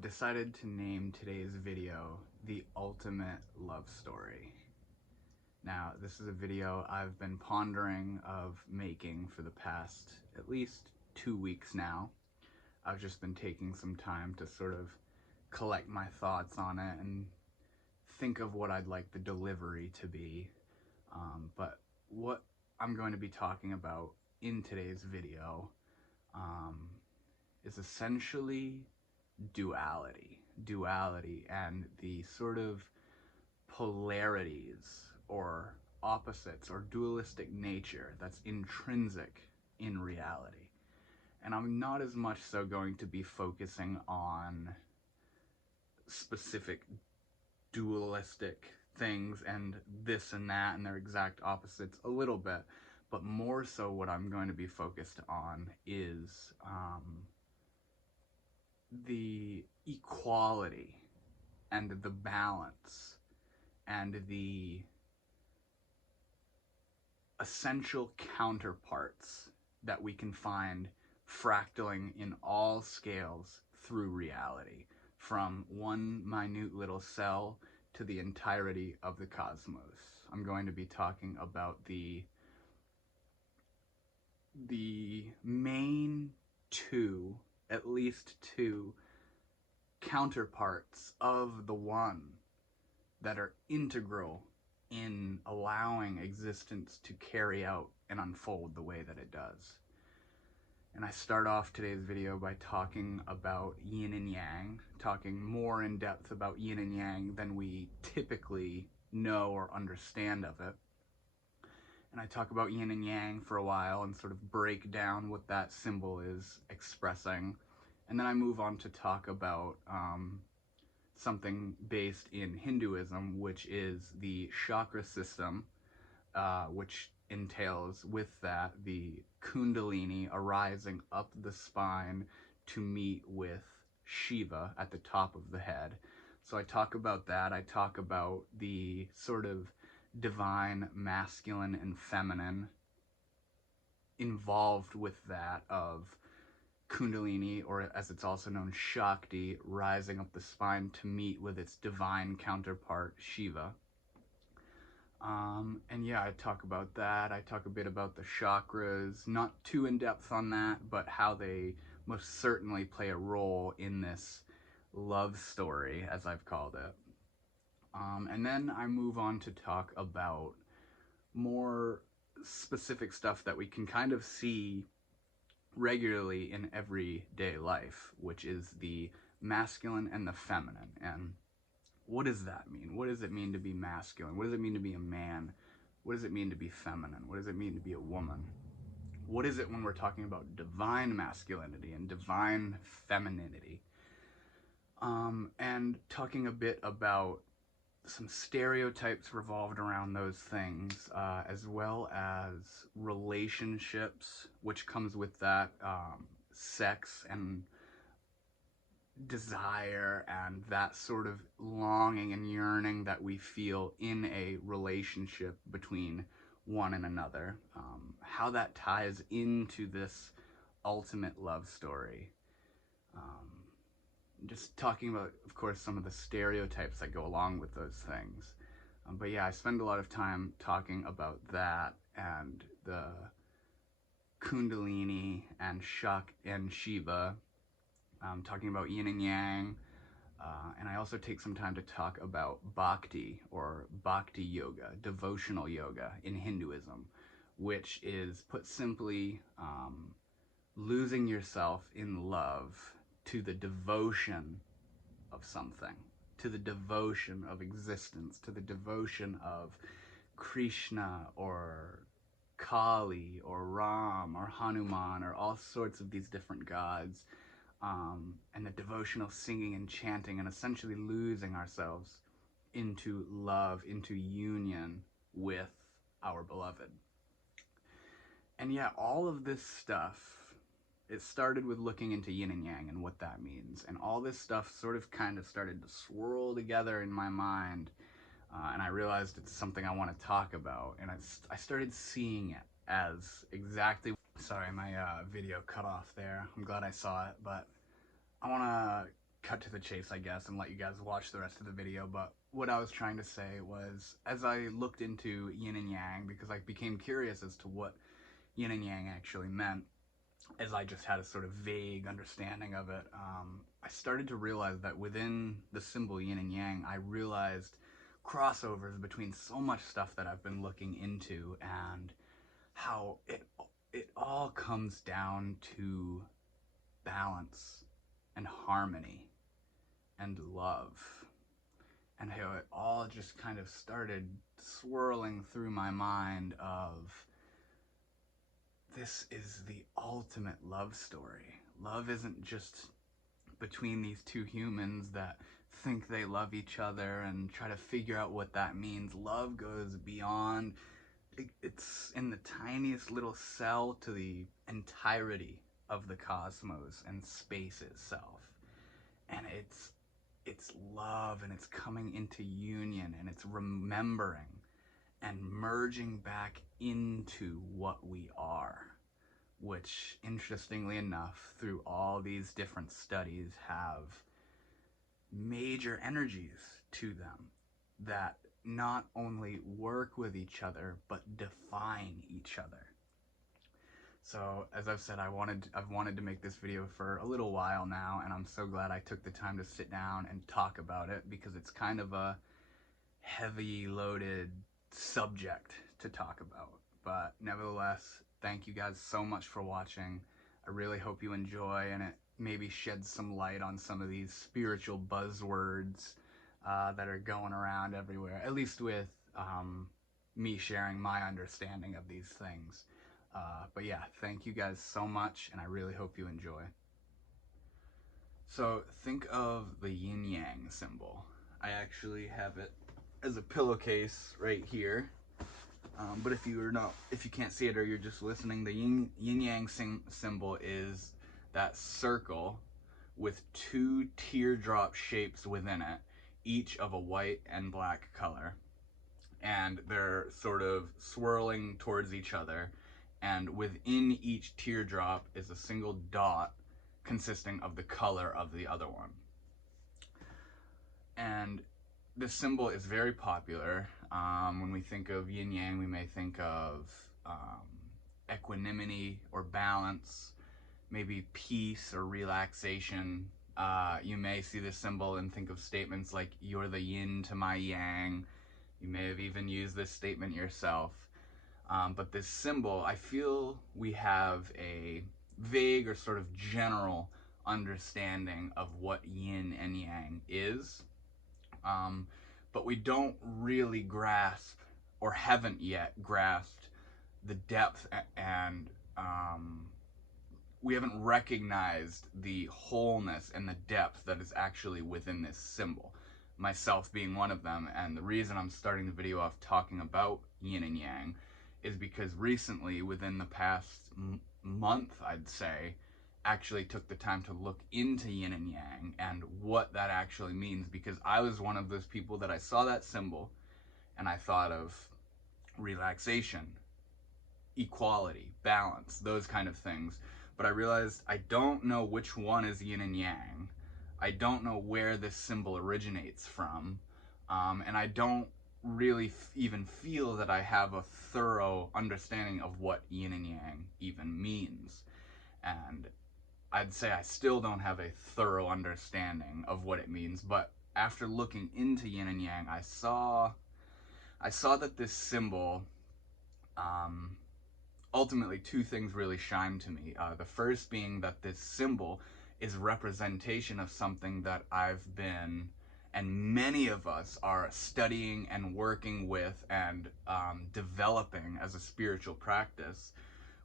I've decided to name today's video The Ultimate Love Story. Now, this is a video I've been pondering of making for the past at least 2 weeks now. I've just been taking some time to sort of collect my thoughts on it and think of what I'd like the delivery to be. But what I'm going to be talking about in today's video is essentially duality and the sort of polarities or opposites or dualistic nature that's intrinsic in reality. And I'm not as much so going to be focusing on specific dualistic things and this and that and their exact opposites a little bit, but more so what I'm going to be focused on is the equality and the balance and the essential counterparts that we can find fractaling in all scales through reality, from one minute little cell to the entirety of the cosmos. I'm going to be talking about the main two, at least two, counterparts of the one that are integral in allowing existence to carry out and unfold the way that it does. And I start off today's video by talking about yin and yang, talking more in depth about yin and yang than we typically know or understand of it. And I talk about yin and yang for a while and sort of break down what that symbol is expressing. And then I move on to talk about something based in Hinduism, which is the chakra system, which entails with that the Kundalini arising up the spine to meet with Shiva at the top of the head. So I talk about that. I talk about the sort of divine masculine and feminine involved with that of Kundalini, or as it's also known, Shakti, rising up the spine to meet with its divine counterpart, Shiva. And yeah, I talk about that. I talk a bit about the chakras, not too in depth on that, but how they most certainly play a role in this love story, as I've called it. And then I move on to talk about more specific stuff that we can kind of see regularly in everyday life, which is the masculine and the feminine. And what does that mean? What does it mean to be masculine? What does it mean to be a man? What does it mean to be feminine? What does it mean to be a woman? What is it when we're talking about divine masculinity and divine femininity? And talking a bit about some stereotypes revolved around those things, as well as relationships, which comes with that, sex and desire and that sort of longing and yearning that we feel in a relationship between one and another, how that ties into this ultimate love story. Just talking about, of course, some of the stereotypes that go along with those things. But yeah, I spend a lot of time talking about that and the Kundalini and Shakti and Shiva, talking about yin and yang, and I also take some time to talk about Bhakti, or Bhakti yoga, devotional yoga in Hinduism, which is, put simply, losing yourself in love to the devotion of something, to the devotion of existence, to the devotion of Krishna or Kali or Ram or Hanuman or all sorts of these different gods, and the devotional singing and chanting, and essentially losing ourselves into love, into union with our beloved. And yeah, all of this stuff, it started with looking into yin and yang and what that means. And all this stuff sort of kind of started to swirl together in my mind. And I realized it's something I want to talk about. And I started seeing it as exactly... Sorry, my video cut off there. I'm glad I saw it. But I want to cut to the chase, I guess, and let you guys watch the rest of the video. But what I was trying to say was, as I looked into yin and yang, because I became curious as to what yin and yang actually meant, as I just had a sort of vague understanding of it, I started to realize that within the symbol yin and yang, I realized crossovers between so much stuff that I've been looking into, and how it all comes down to balance and harmony and love, and how it all just kind of started swirling through my mind of, this is the ultimate love story. Love isn't just between these two humans that think they love each other and try to figure out what that means. Love goes beyond. It's in the tiniest little cell to the entirety of the cosmos and space itself. And it's love, and it's coming into union, and it's remembering and merging back into what we are, which, interestingly enough, through all these different studies, have major energies to them that not only work with each other, but define each other. So, as I've said, I've wanted to make this video for a little while now, and I'm so glad I took the time to sit down and talk about it, because it's kind of a heavy loaded subject to talk about. But nevertheless, thank you guys so much for watching. I really hope you enjoy, and it maybe sheds some light on some of these spiritual buzzwords that are going around everywhere, at least with me sharing my understanding of these things. But yeah, thank you guys so much, and I really hope you enjoy. So think of the yin-yang symbol. I actually have it as a pillowcase right here. But if you can't see it, or you're just listening, the yin-yang symbol is that circle with two teardrop shapes within it, each of a white and black color. And they're sort of swirling towards each other. And within each teardrop is a single dot consisting of the color of the other one. And this symbol is very popular. When we think of yin yang, we may think of equanimity or balance, maybe peace or relaxation. You may see this symbol and think of statements like, "You're the yin to my yang." You may have even used this statement yourself. But this symbol, I feel we have a vague or sort of general understanding of what yin and yang is. But we don't really grasp, or haven't yet grasped, the depth, and we haven't recognized the wholeness and the depth that is actually within this symbol, myself being one of them. And the reason I'm starting the video off talking about yin and yang is because recently, within the past month, I'd say, actually took the time to look into yin and yang and what that actually means, because I was one of those people that I saw that symbol and I thought of relaxation, equality, balance, those kind of things. But I realized I don't know which one is yin and yang. I don't know where this symbol originates from. And I don't really even feel that I have a thorough understanding of what yin and yang even means. And I'd say I still don't have a thorough understanding of what it means, but after looking into yin and yang, I saw that this symbol, ultimately two things really shine to me. The first being that this symbol is representation of something that I've been, and many of us are studying and working with and developing as a spiritual practice,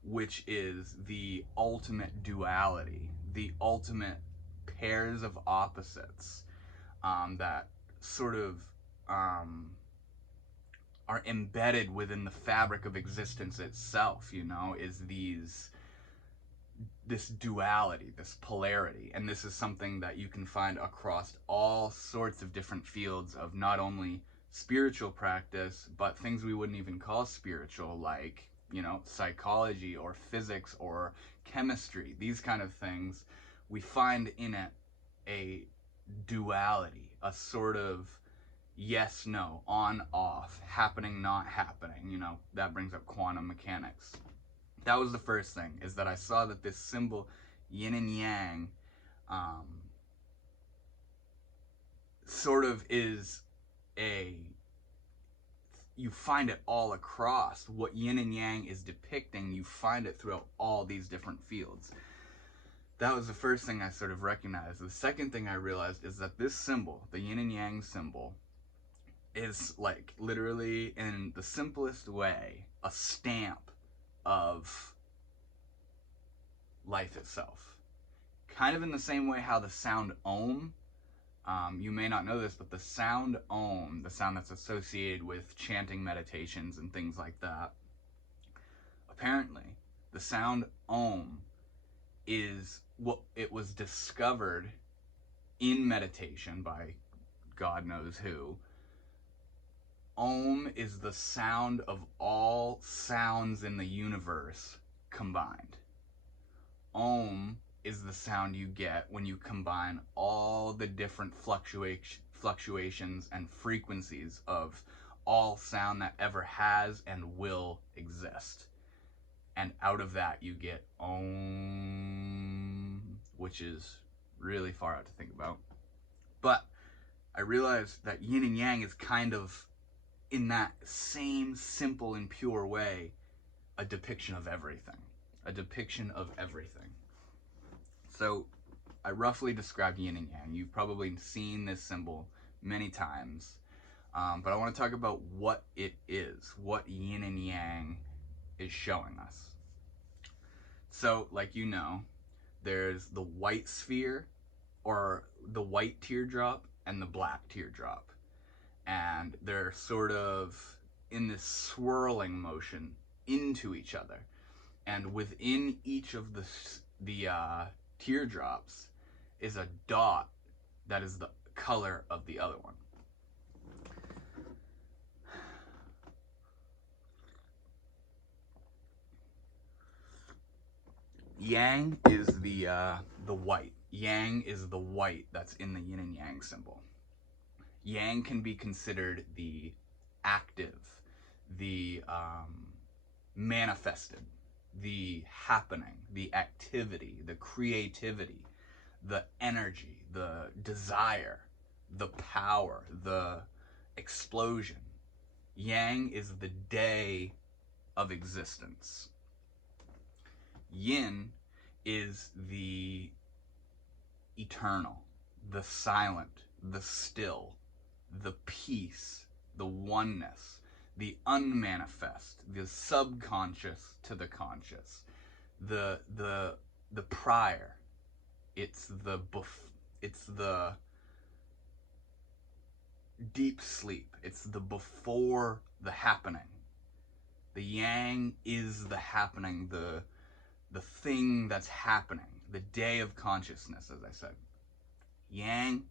which is the ultimate duality, the ultimate pairs of opposites that sort of are embedded within the fabric of existence itself, you know, is this duality, this polarity. And this is something that you can find across all sorts of different fields of not only spiritual practice, but things we wouldn't even call spiritual, like, you know, psychology or physics or chemistry. These kind of things, we find in it duality, a sort of yes, no, on, off, happening, not happening. You know, that brings up quantum mechanics. That was the first thing, is that I saw that this symbol, yin and yang, sort of is you find it all across. What yin and yang is depicting, you find it throughout all these different fields. That was the first thing I sort of recognized. The second thing I realized is that this symbol, the yin and yang symbol, is like literally, in the simplest way, a stamp of life itself. Kind of in the same way how the sound Om, you may not know this, but the sound Om, the sound that's associated with chanting meditations and things like that, apparently the sound Om is what it was discovered in meditation by God knows who. Om is the sound of all sounds in the universe combined. Om is the sound you get when you combine all the different fluctuations and frequencies of all sound that ever has and will exist. And out of that you get Om, which is really far out to think about. But I realized that yin and yang is kind of, in that same simple and pure way, a depiction of everything. A depiction of everything. So I roughly described yin and yang. You've probably seen this symbol many times. But I want to talk about what it is, what yin and yang is showing us. So, like you know, there's the white sphere, or the white teardrop, and the black teardrop. And they're sort of in this swirling motion into each other. And within each of the teardrops is a dot that is the color of the other one. Yang is the white. Yang is the white that's in the yin and yang symbol. Yang can be considered the active, the manifested, the happening, the activity, the creativity, the energy, the desire, the power, the explosion. Yang is the day of existence. Yin is the eternal, the silent, the still, the peace, the oneness, the unmanifest, the subconscious to the conscious, the prior. It's the deep sleep. It's the before the happening. The yang is the happening, the thing that's happening, the day of consciousness, as I said. Yin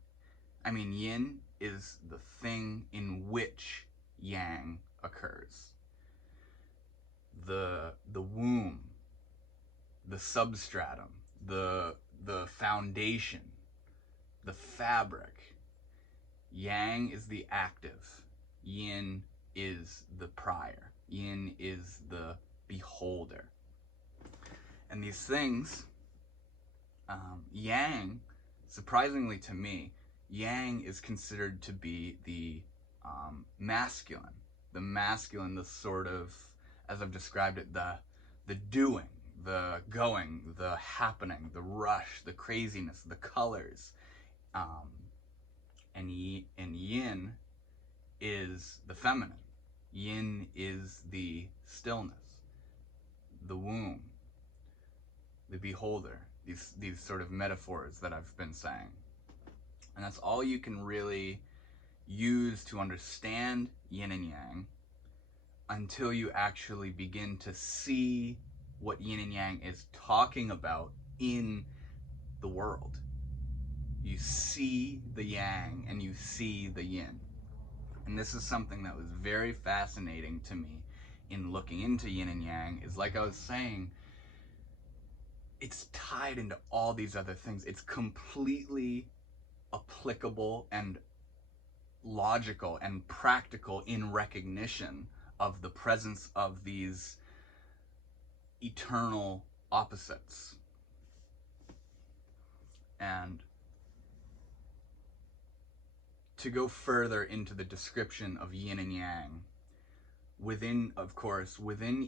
is the thing in which yang occurs. The womb, the substratum, the foundation, the fabric. Yang is the active. Yin is the prior. Yin is the beholder. And these things, yang, surprisingly to me, yang is considered to be the masculine. The masculine, the sort of, as I've described it, the doing, the going, the happening, the rush, the craziness, the colors. And yin is the feminine. Yin is the stillness, the womb, the beholder. These sort of metaphors that I've been saying. And that's all you can really use to understand yin and yang until you actually begin to see what yin and yang is talking about in the world. You see the yang and you see the yin. And this is something that was very fascinating to me in looking into yin and yang, is, like I was saying, it's tied into all these other things. It's completely applicable and logical and practical in recognition of the presence of these eternal opposites. And to go further into the description of yin and yang, within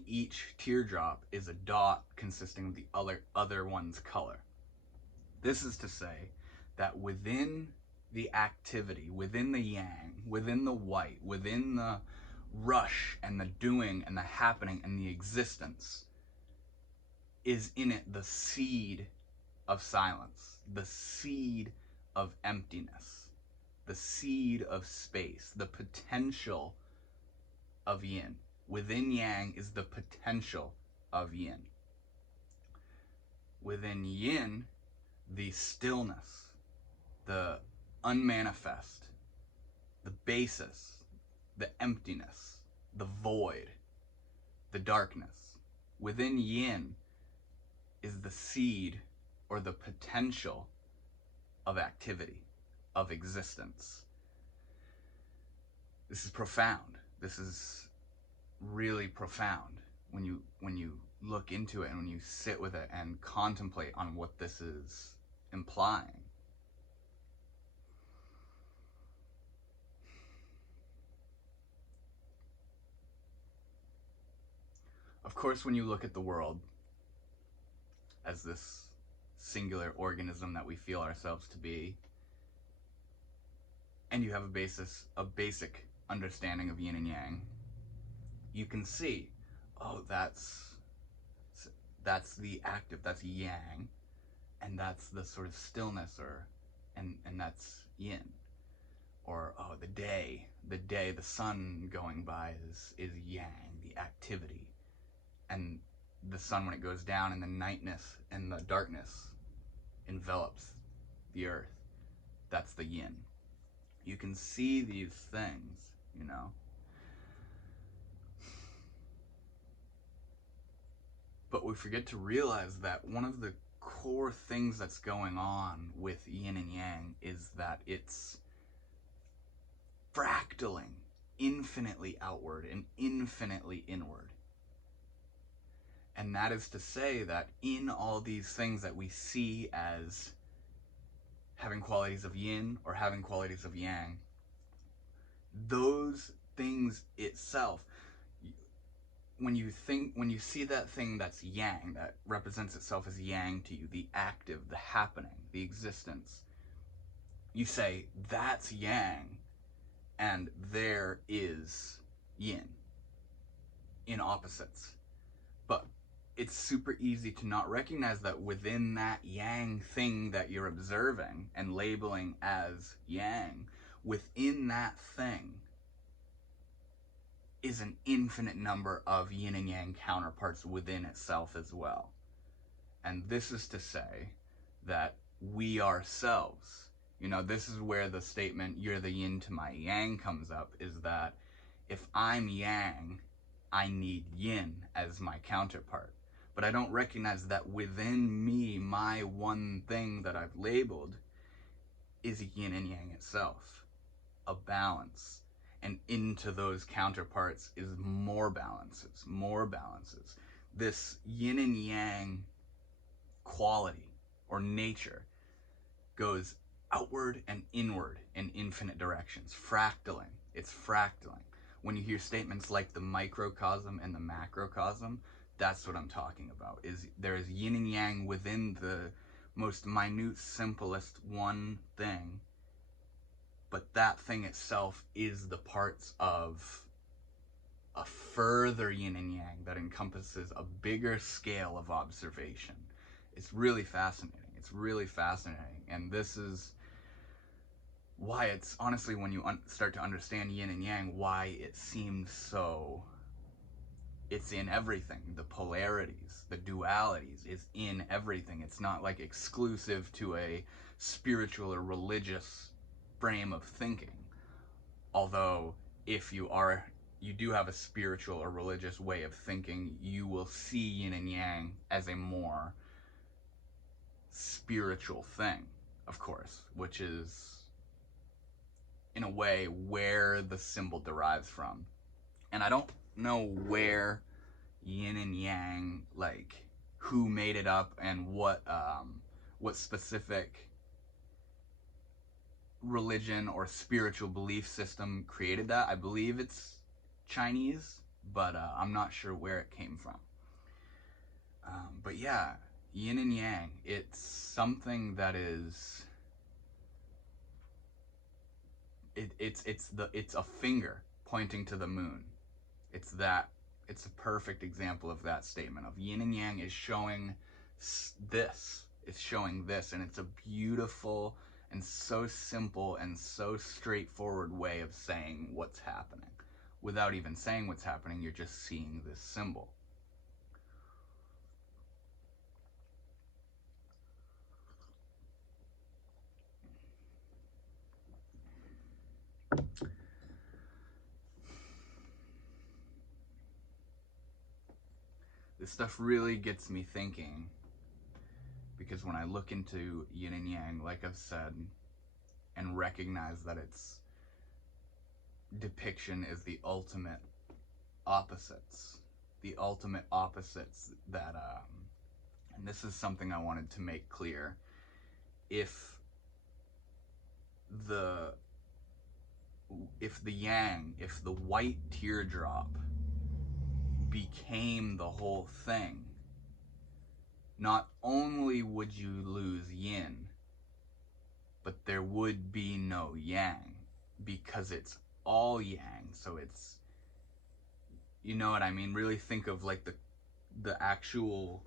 each teardrop is a dot consisting of the other one's color. This is to say that within the activity, within the yang, within the white, within the rush and the doing and the happening and the existence, is in it the seed of silence, the seed of emptiness, the seed of space, the potential of yin. Within yang is the potential of yin. Within yin, the stillness, the unmanifest, the basis, the emptiness, the void, the darkness. Within yin is the seed or the potential of activity, of existence. This is profound. This is really profound when you look into it and when you sit with it and contemplate on what this is implying. Of course, when you look at the world as this singular organism that we feel ourselves to be, and you have a basic understanding of yin and yang, you can see, oh, that's the active, that's yang, and that's the sort of stillness, and that's yin. Or, oh, the day, the sun going by is yang, the activity. And the sun, when it goes down, and the nightness and the darkness envelops the earth, that's the yin. You can see these things, you know. But we forget to realize that one of the core things that's going on with yin and yang is that it's fractaling infinitely outward and infinitely inward. And that is to say that in all these things that we see as having qualities of yin or having qualities of yang, those things itself, when you see that thing that's yang, that represents itself as yang to you, the active, the happening, the existence, you say, that's yang, and there is yin, in opposites. But it's super easy to not recognize that within that yang thing that you're observing and labeling as yang, within that thing is an infinite number of yin and yang counterparts within itself as well. And this is to say that we ourselves, you know, this is where the statement, you're the yin to my yang, comes up, is that if I'm yang, I need yin as my counterpart. But I don't recognize that within me, my one thing that I've labeled is yin and yang itself, a balance. And into those counterparts is more balances, more balances. This yin and yang quality or nature goes outward and inward in infinite directions, fractaling. It's fractaling. When you hear statements like the microcosm and the macrocosm, that's what I'm talking about. Is there is yin and yang within the most minute, simplest one thing, but that thing itself is the parts of a further yin and yang that encompasses a bigger scale of observation. It's really fascinating. It's really fascinating. And this is why it's, honestly, when you start to understand yin and yang, why it seems so, it's in everything. The polarities, the dualities is in everything. It's not like exclusive to a spiritual or religious frame of thinking. Although if you do have a spiritual or religious way of thinking, you will see yin and yang as a more spiritual thing, of course, which is in a way, where the symbol derives from. And I don't know where yin and yang, like, who made it up and what specific religion or spiritual belief system created that. I believe it's Chinese, but I'm not sure where it came from. But yeah, yin and yang, it's something that is, it's a finger pointing to the moon. It's a perfect example of that statement of yin and yang is showing this. It's showing this, and it's a beautiful and so simple and so straightforward way of saying what's happening. Without even saying what's happening, you're just seeing this symbol. This stuff really gets me thinking, because when I look into yin and yang, like I've said, and recognize that its depiction is the ultimate opposites. The ultimate opposites that, and this is something I wanted to make clear. If the yang, if the white teardrop became the whole thing, not only would you lose yin, but there would be no yang, because it's all yang. So it's, you know what I mean? Really think of like the actual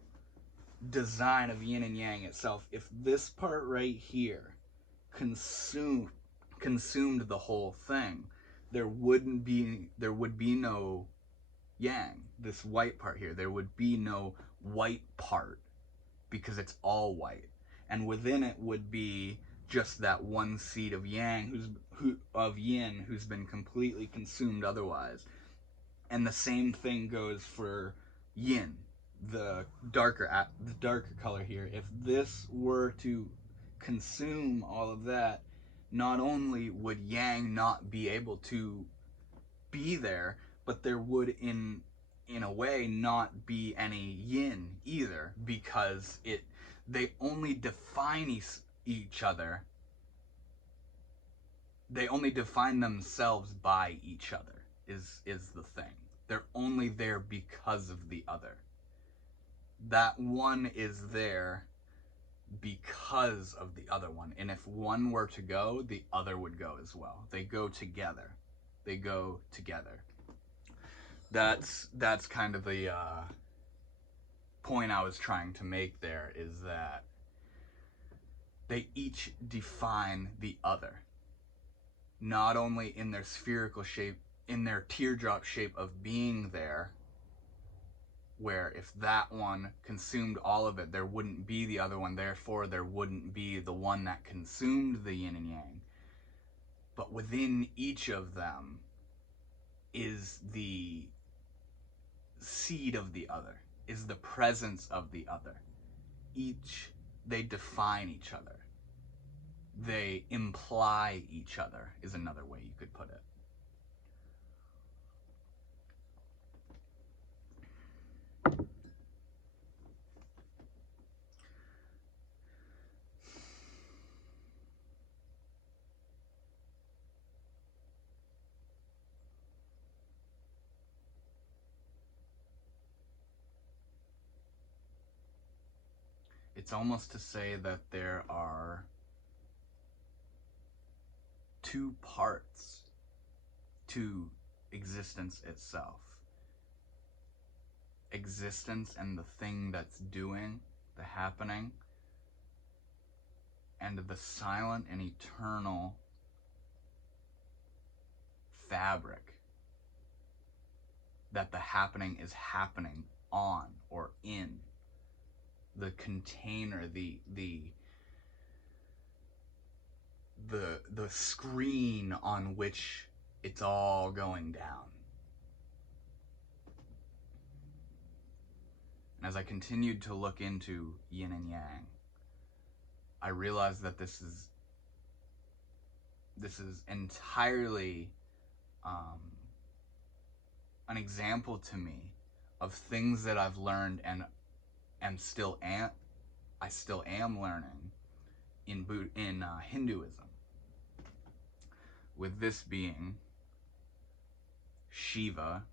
design of yin and yang itself. If this part right here consumed the whole thing, there would be no yang. This white part here, there would be no white part, because it's all white, and within it would be just that one seed of yang, of yin, who's been completely consumed otherwise. And the same thing goes for yin, the darker color here. If this were to consume all of that, not only would yang not be able to be there, but there would in a way not be any yin either, because they only define each other. They only define themselves by each other, is the thing. They're only there because of the other. That one is there because of the other one. And if one were to go, the other would go as well. They go together. They go together. That's kind of the point I was trying to make there, is that they each define the other. Not only in their spherical shape, in their teardrop shape of being there, where if that one consumed all of it, there wouldn't be the other one, therefore there wouldn't be the one that consumed the yin and yang. But within each of them is the seed of the other, is the presence of the other. They define each other. They imply each other, is another way you could put it. It's almost to say that there are two parts to existence itself. Existence and the thing that's doing, the happening, and the silent and eternal fabric that the happening is happening on or in. The container, the screen on which it's all going down. And as I continued to look into yin and yang, I realized that this is this is entirely an example to me of things that I've learned and I still am learning in Hinduism. With this being Shiva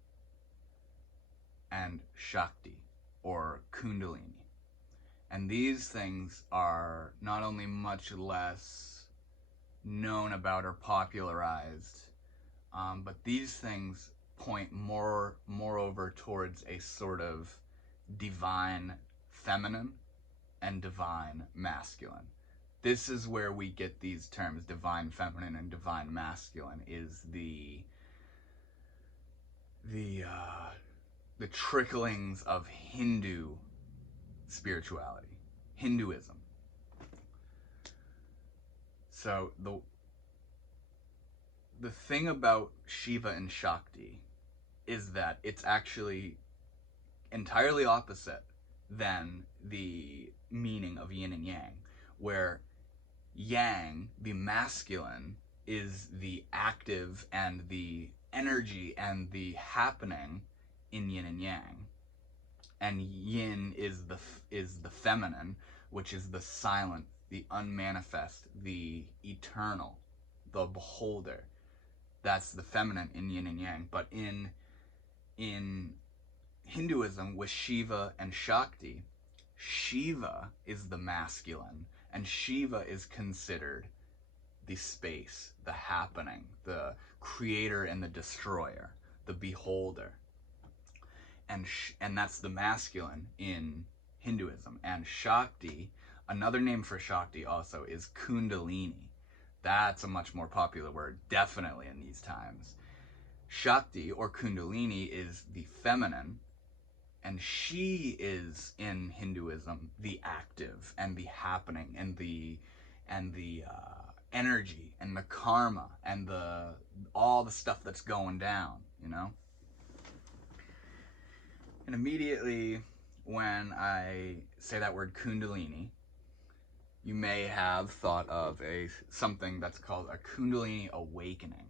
and Shakti, or Kundalini. And these things are not only much less known about or popularized, but these things point moreover towards a sort of divine feminine and divine masculine. This is where we get these terms, divine feminine and divine masculine, is the tricklings of Hindu spirituality, Hinduism. So the thing about Shiva and Shakti is that it's actually entirely opposite than the meaning of yin and yang, where yang, the masculine, is the active and the energy and the happening in yin and yang, and yin is the feminine, which is the silent, the unmanifest, the eternal, the beholder. That's the feminine in yin and yang. But in Hinduism, with Shiva and Shakti, Shiva is the masculine, and Shiva is considered the space, the happening, the creator and the destroyer, the beholder. And that's the masculine in Hinduism. And Shakti, another name for Shakti also, is Kundalini. That's a much more popular word, definitely in these times. Shakti, or Kundalini, is the feminine, and she is, in Hinduism, the active and the happening and the energy and the karma and all the stuff that's going down, you know? And immediately when I say that word Kundalini, you may have thought of something that's called a Kundalini awakening.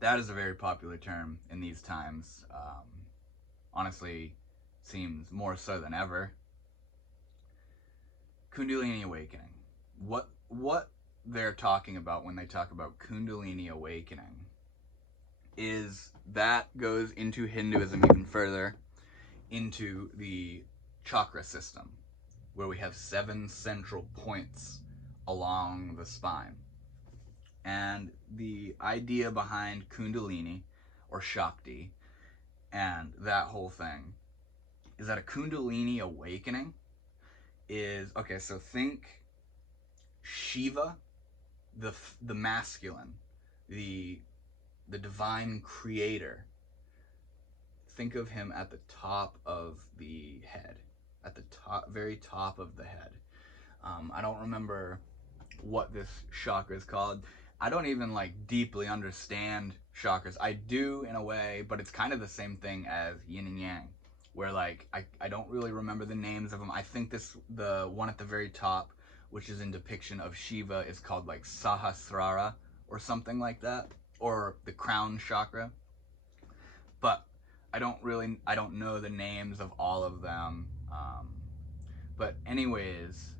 That is a very popular term in these times. Honestly, seems more so than ever. Kundalini awakening. What they're talking about when they talk about Kundalini awakening is that goes into Hinduism even further, into the chakra system, where we have 7 central points along the spine. And the idea behind Kundalini, or Shakti, and that whole thing, is that a Kundalini awakening is, okay, so think Shiva, the masculine, the divine creator. Think of him at the top of the head, at the very top of the head. I don't remember what this chakra is called. I don't even deeply understand chakras. I do in a way, but it's kind of the same thing as yin and yang, where I don't really remember the names of them. I think the one at the very top, which is in depiction of Shiva, is called Sahasrara or something like that, or the crown chakra. But I don't know the names of all of them. But anyways,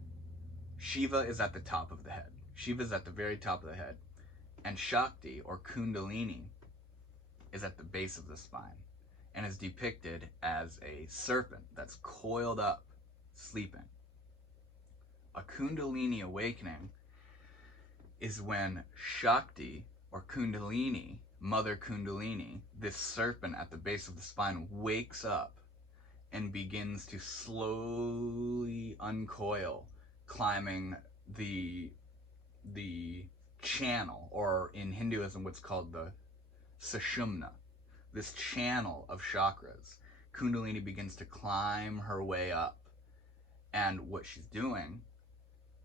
Shiva is at the top of the head. Shiva's at the very top of the head. And Shakti, or Kundalini, is at the base of the spine and is depicted as a serpent that's coiled up, sleeping. A Kundalini awakening is when Shakti, or Kundalini, Mother Kundalini, this serpent at the base of the spine, wakes up and begins to slowly uncoil, climbing the channel, or in Hinduism what's called the Sushumna, this channel of chakras. Kundalini begins to climb her way up, and what she's doing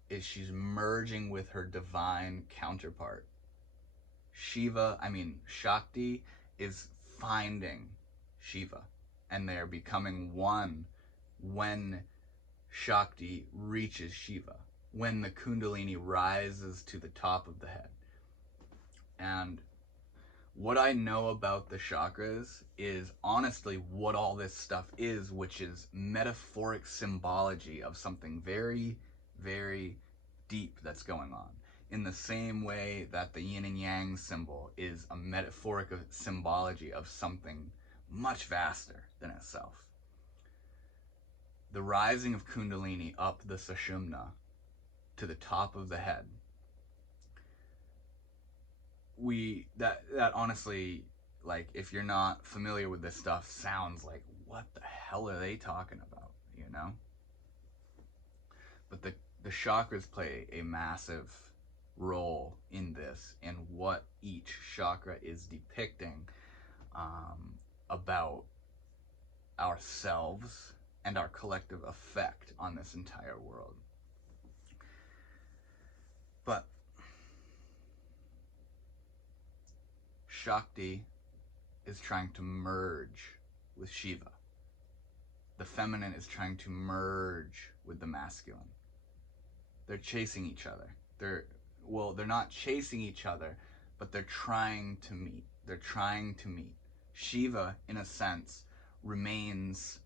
is she's merging with her divine counterpart. Shakti is finding Shiva, and they are becoming one when Shakti reaches Shiva. when the Kundalini rises to the top of the head. And what I know about the chakras is honestly what all this stuff is, which is metaphoric symbology of something very, very deep that's going on. In the same way that the yin and yang symbol is a metaphoric symbology of something much vaster than itself. The rising of Kundalini up the Sushumna to the top of the head, that honestly, like, if you're not familiar with this stuff, sounds like, what the hell are they talking about, you know? But the chakras play a massive role in this, and what each chakra is depicting about ourselves and our collective effect on this entire world. But Shakti is trying to merge with Shiva. The feminine is trying to merge with the masculine. They're chasing each other. They're not chasing each other, but they're trying to meet. They're trying to meet. Shiva, in a sense, remains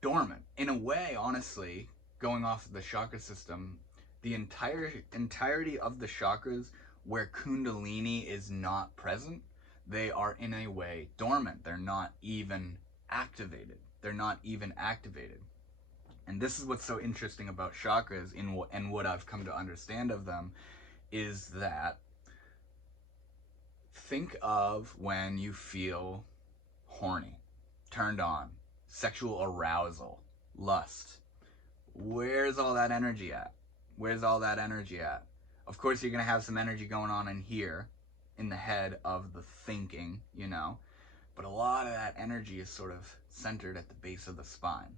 dormant. In a way, honestly, going off of the chakra system, the entirety of the chakras where Kundalini is not present, they are in a way dormant. They're not even activated. And this is what's so interesting about chakras and what I've come to understand of them, is that think of when you feel horny, turned on, sexual arousal, lust. Where's all that energy at? Of course, you're going to have some energy going on in here, in the head of the thinking, you know, but a lot of that energy is sort of centered at the base of the spine.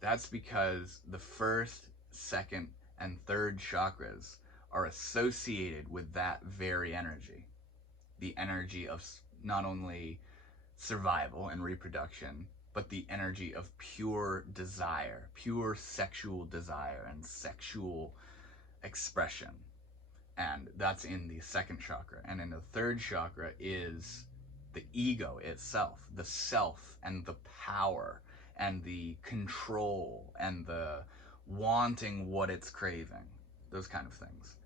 That's because the first, second, and third chakras are associated with that very energy. The energy of not only survival and reproduction, but the energy of pure desire, pure sexual desire and sexual expression. And that's in the second chakra. And in the third chakra is the ego itself, the self and the power and the control and the wanting what it's craving, those kind of things.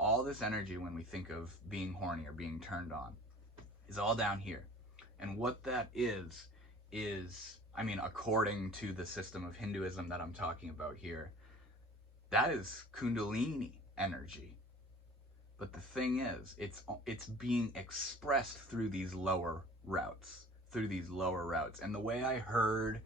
All this energy, when we think of being horny or being turned on, is all down here. And what that is, I mean, according to the system of Hinduism that I'm talking about here, that is Kundalini energy. But the thing is, it's being expressed through these lower routes. And the way I heard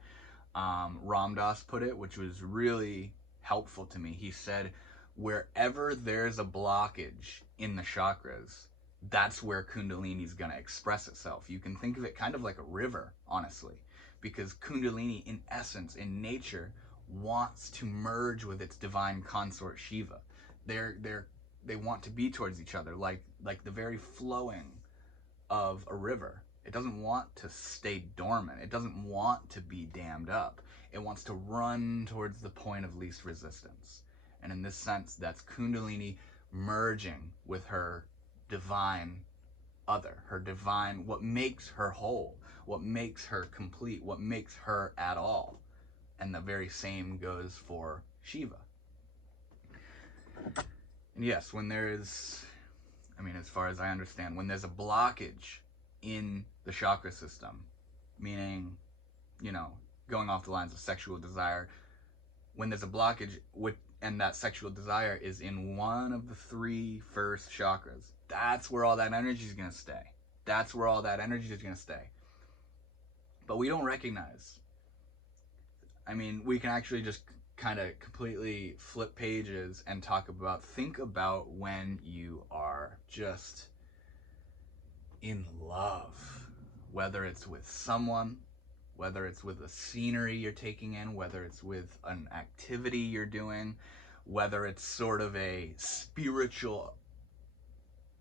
Ram Dass put it, which was really helpful to me, he said, wherever there's a blockage in the chakras, that's where Kundalini is going to express itself. You can think of it kind of like a river, honestly, because Kundalini, in essence, in nature, wants to merge with its divine consort Shiva. They want to be towards each other, like the very flowing of a river. It doesn't want to stay dormant. It doesn't want to be dammed up. It wants to run towards the point of least resistance. And in this sense, that's Kundalini merging with her divine other, her divine, what makes her whole, what makes her complete, what makes her at all. And the very same goes for Shiva. And yes, when there is, I mean, as far as I understand, when there's a blockage in the chakra system, meaning, you know, going off the lines of sexual desire, when there's a blockage and that sexual desire is in one of the three first chakras, that's where all that energy is going to stay. But we don't recognize. I mean, we can actually just kind of completely flip pages and think about when you are just in love, whether it's with someone, whether it's with the scenery you're taking in, whether it's with an activity you're doing, whether it's sort of a spiritual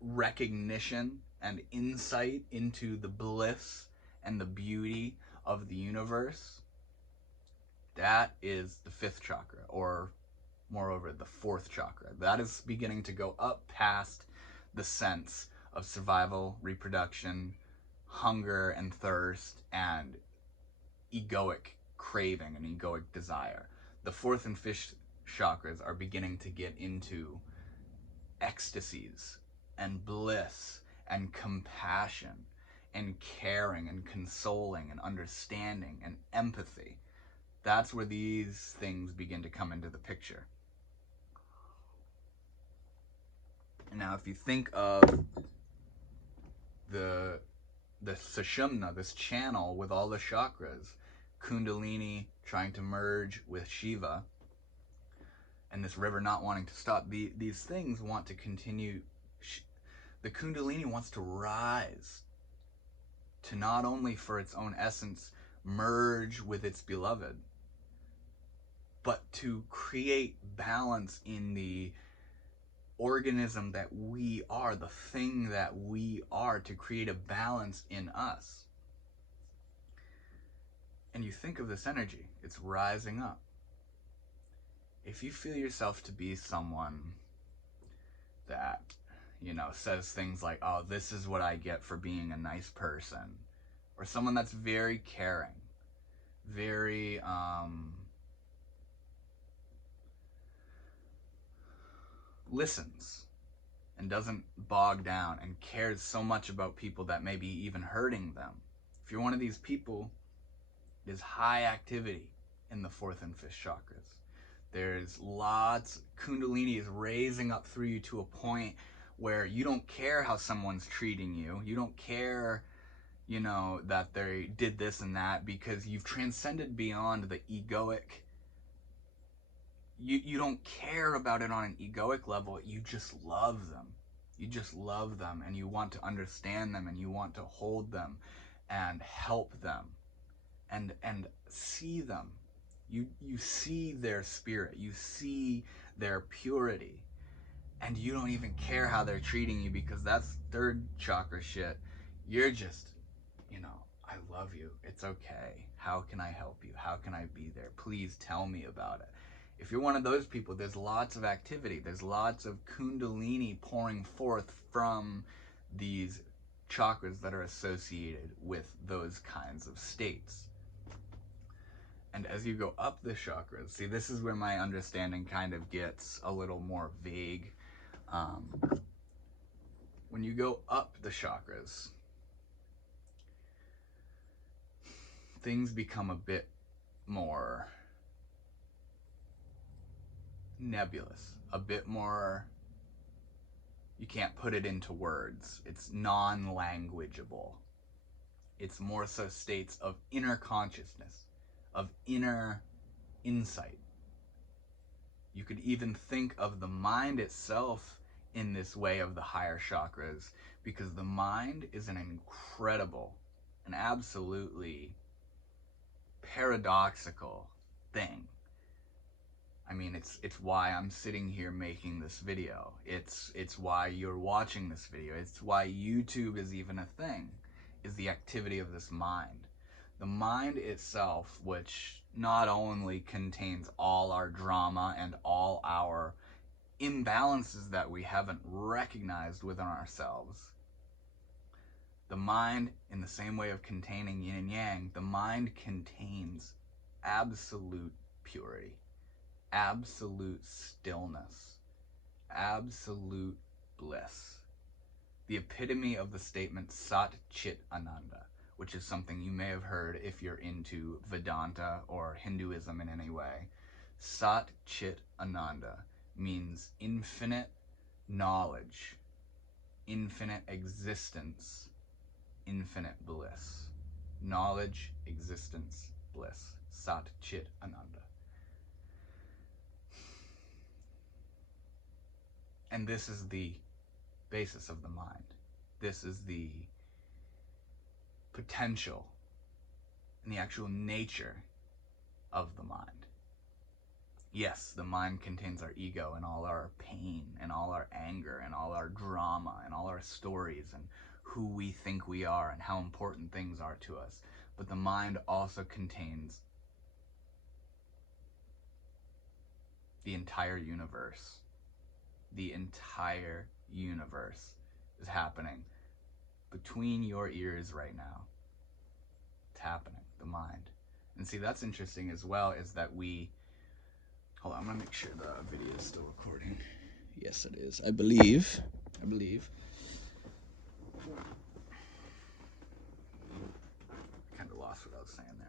recognition and insight into the bliss and the beauty of the universe. That is the fifth chakra, or Moreover, the fourth chakra, that is beginning to go up past the sense of survival, reproduction, hunger and thirst, and egoic craving and egoic desire. The fourth and fifth chakras are beginning to get into ecstasies and bliss and compassion and caring and consoling and understanding and empathy. That's where these things begin to come into the picture. And now if you think of the Sushumna, this channel with all the chakras, Kundalini trying to merge with Shiva, and this river not wanting to stop, these things want to continue. The Kundalini wants to rise to not only for its own essence merge with its beloved, but to create balance in the organism that we are, the thing that we are, to create a balance in us. And you think of this energy, it's rising up. If you feel yourself to be someone that, you know, says things like, oh, this is what I get for being a nice person, or someone that's very caring, very listens and doesn't bog down and cares so much about people that may be even hurting them. If you're one of these people, there's high activity in the fourth and fifth chakras. There's lots, Kundalini is raising up through you to a point where you don't care how someone's treating you. You don't care, you know, that they did this and that, because you've transcended beyond the egoic. You don't care about it on an egoic level. You just love them. You just love them, and you want to understand them, and you want to hold them and help them and see them. You see their spirit, you see their purity, and you don't even care how they're treating you, because that's third chakra shit. You're just, you know, I love you. It's okay. How can I help you? How can I be there? Please tell me about it. If you're one of those people, there's lots of activity. There's lots of Kundalini pouring forth from these chakras that are associated with those kinds of states. And as you go up the chakras, see, this is where my understanding kind of gets a little more vague. When you go up the chakras, things become a bit more nebulous, a bit more, you can't put it into words. It's non-languageable. It's more so states of inner consciousness, of inner insight. You could even think of the mind itself in this way of the higher chakras, because the mind is an incredible, an absolutely paradoxical thing. I mean, it's why I'm sitting here making this video. It's why you're watching this video. It's why YouTube is even a thing, is the activity of this mind. The mind itself, which not only contains all our drama and all our imbalances that we haven't recognized within ourselves. The mind, in the same way of containing yin and yang, the mind contains absolute purity, absolute stillness, absolute bliss. The epitome of the statement Sat Chit Ananda, which is something you may have heard if you're into Vedanta or Hinduism in any way. Sat Chit Ananda means infinite knowledge, infinite existence, infinite bliss. Knowledge, existence, bliss. Sat Chit Ananda. And this is the basis of the mind. This is the potential and the actual nature of the mind. Yes, the mind contains our ego and all our pain and all our anger and all our drama and all our stories and who we think we are and how important things are to us. But the mind also contains the entire universe. The entire universe is happening between your ears right now. It's happening, the mind. And see, that's interesting as well, is that we... Hold on, I'm gonna make sure the video is still recording. Yes, it is. I believe. Kind of lost what I was saying there.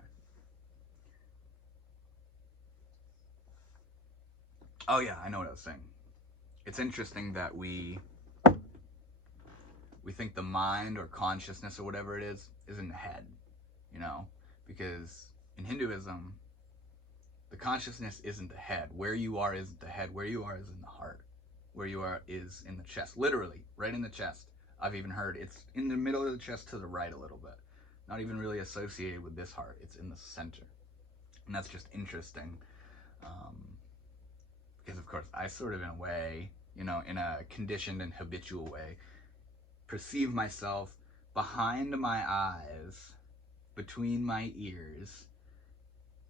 Oh yeah, I know what I was saying. It's interesting that we think the mind or consciousness or whatever it is in the head, you know, because in Hinduism, the consciousness isn't the head. Where you are isn't the head. Where you are is in the heart. Where you are is in the chest, literally, right in the chest. I've even heard it's in the middle of the chest to the right a little bit. Not even really associated with this heart. It's in the center. And that's just interesting. Because, of course, I sort of, in a way, you know, in a conditioned and habitual way, perceive myself behind my eyes, between my ears,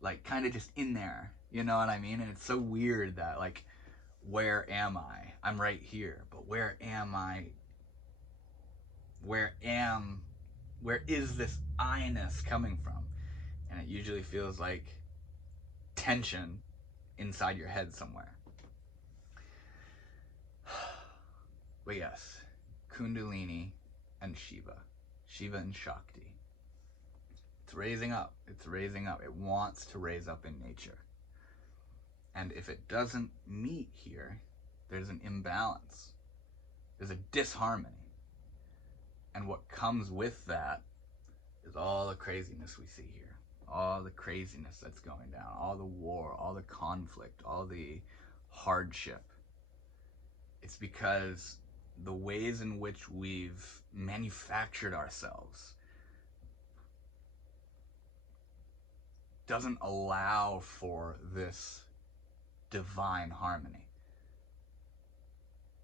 like kind of just in there, you know what I mean? And it's so weird that, like, where am I? I'm right here, but where am I? Where is this I-ness coming from? And it usually feels like tension inside your head somewhere. But yes, Kundalini and Shiva and Shakti. It's raising up. It wants to raise up in nature. And if it doesn't meet here, there's an imbalance. There's a disharmony. And what comes with that is all the craziness we see here. All the craziness that's going down. All the war, all the conflict, all the hardship. It's because the ways in which we've manufactured ourselves doesn't allow for this divine harmony.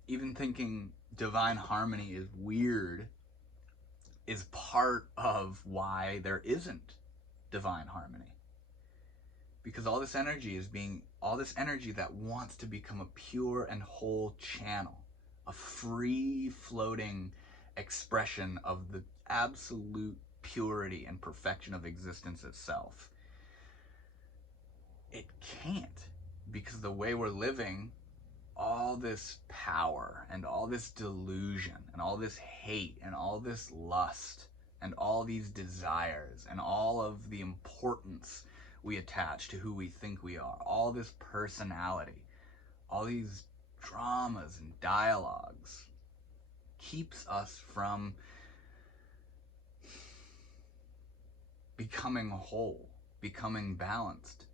Even thinking divine harmony is weird is part of why there isn't divine harmony. Because all this energy that wants to become a pure and whole channel, a free floating expression of the absolute purity and perfection of existence itself. It can't, because the way we're living, all this power and all this delusion and all this hate and all this lust and all these desires and all of the importance we attach to who we think we are, all this personality, all these dramas and dialogues keeps us from becoming whole, becoming balanced,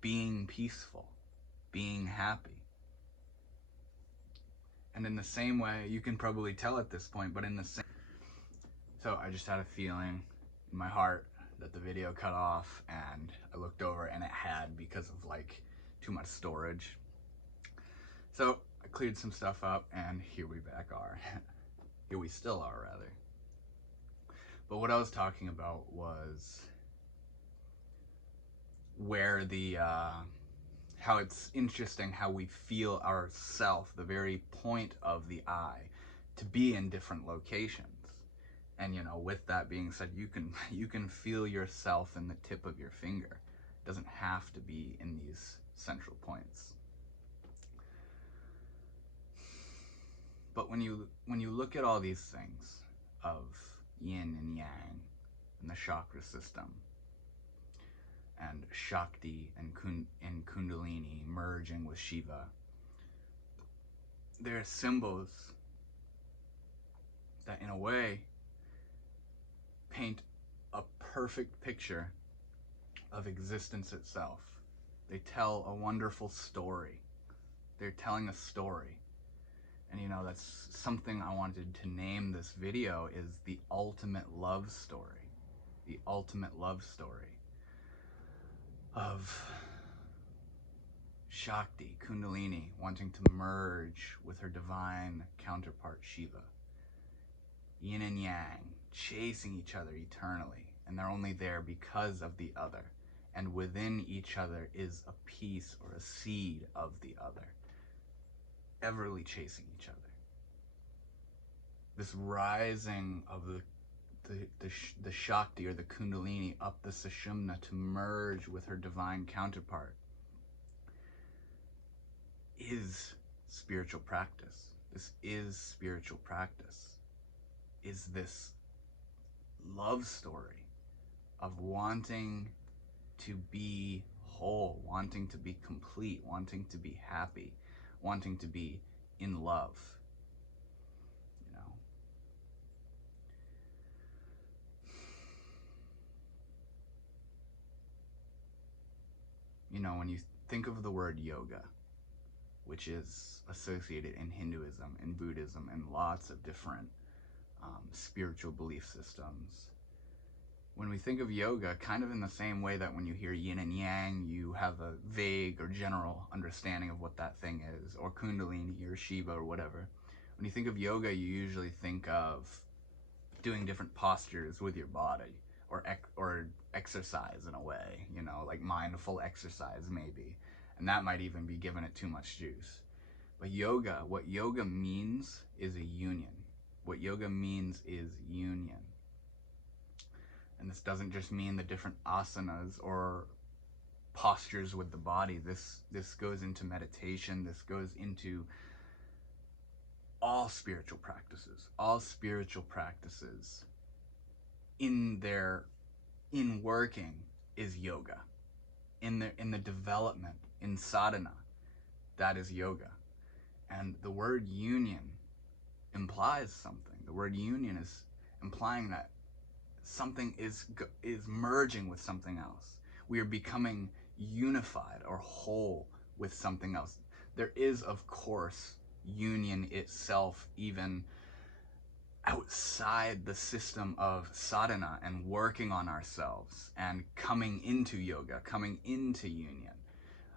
being peaceful, being happy. And in the same way, you can probably tell at this point, but in the same... So I just had a feeling in my heart that the video cut off, and I looked over and it had, because of like too much storage. So I cleared some stuff up, and here we are. Here we still are, rather. But what I was talking about was where the how it's interesting how we feel ourself, the very point of the I, to be in different locations. And you know, with that being said, you can feel yourself in the tip of your finger. It doesn't have to be in these central points. But when you look at all these things of yin and yang and the chakra system, and Shakti and Kundalini merging with Shiva, they're symbols that, in a way, paint a perfect picture of existence itself. They tell a wonderful story. They're telling a story. And you know, that's something I wanted to name this video, is the ultimate love story. The ultimate love story of Shakti, Kundalini, wanting to merge with her divine counterpart Shiva. Yin and yang, chasing each other eternally, and they're only there because of the other. and within each other is a piece or a seed of the other, everly chasing each other. This rising of the Shakti or the Kundalini up the Sushumna to merge with her divine counterpart is spiritual practice. This is spiritual practice. Is this love story of wanting to be whole, wanting to be complete, wanting to be happy, wanting to be in love. You know, when you think of the word yoga, which is associated in Hinduism, in Buddhism, and lots of different spiritual belief systems, when we think of yoga, kind of in the same way that when you hear yin and yang, you have a vague or general understanding of what that thing is, or Kundalini or Shiva or whatever. When you think of yoga, you usually think of doing different postures with your body, or exercise in a way, you know, like mindful exercise maybe. And that might even be giving it too much juice. But yoga, what yoga means is a union. What yoga means is union. And this doesn't just mean the different asanas or postures with the body. This goes into meditation. This goes into all spiritual practices. All spiritual practices in working is yoga. In the development, in sadhana, that is yoga. And the word union implies something. The word union is implying that something is merging with something else. We are becoming unified or whole with something else. There is, of course, union itself, even outside the system of sadhana and working on ourselves and coming into yoga, coming into union.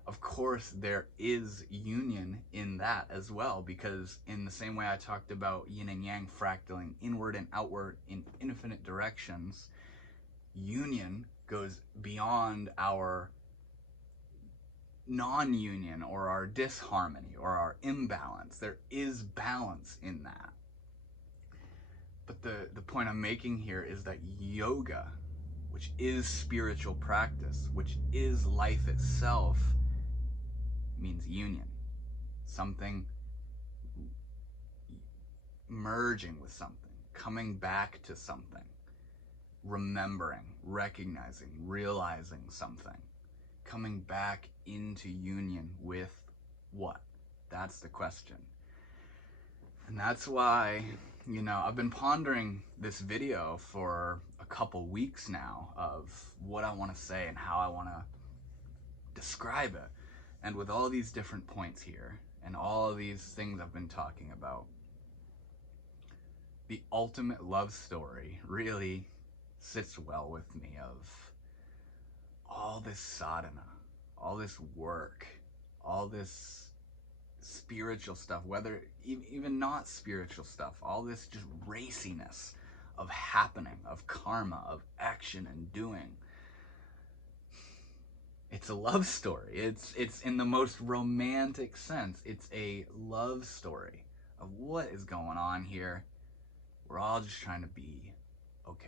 Of course, there is union in that as well, because in the same way I talked about yin and yang fractaling inward and outward in infinite directions, union goes beyond our non-union or our disharmony or our imbalance. There is balance in that. But the point I'm making here is that yoga, which is spiritual practice, which is life itself, means union. Something merging with something, coming back to something, remembering, recognizing, realizing something, coming back into union with what? That's the question. And that's why, you know, I've been pondering this video for a couple weeks now of what I want to say and how I want to describe it. And with all these different points here and all of these things I've been talking about, the ultimate love story really sits well with me of all this sadhana, all this work, all this spiritual stuff, whether even not spiritual stuff, all this just raciness of happening, of karma, of action and doing. It's a love story. It's in the most romantic sense. It's a love story of what is going on here. We're all just trying to be okay.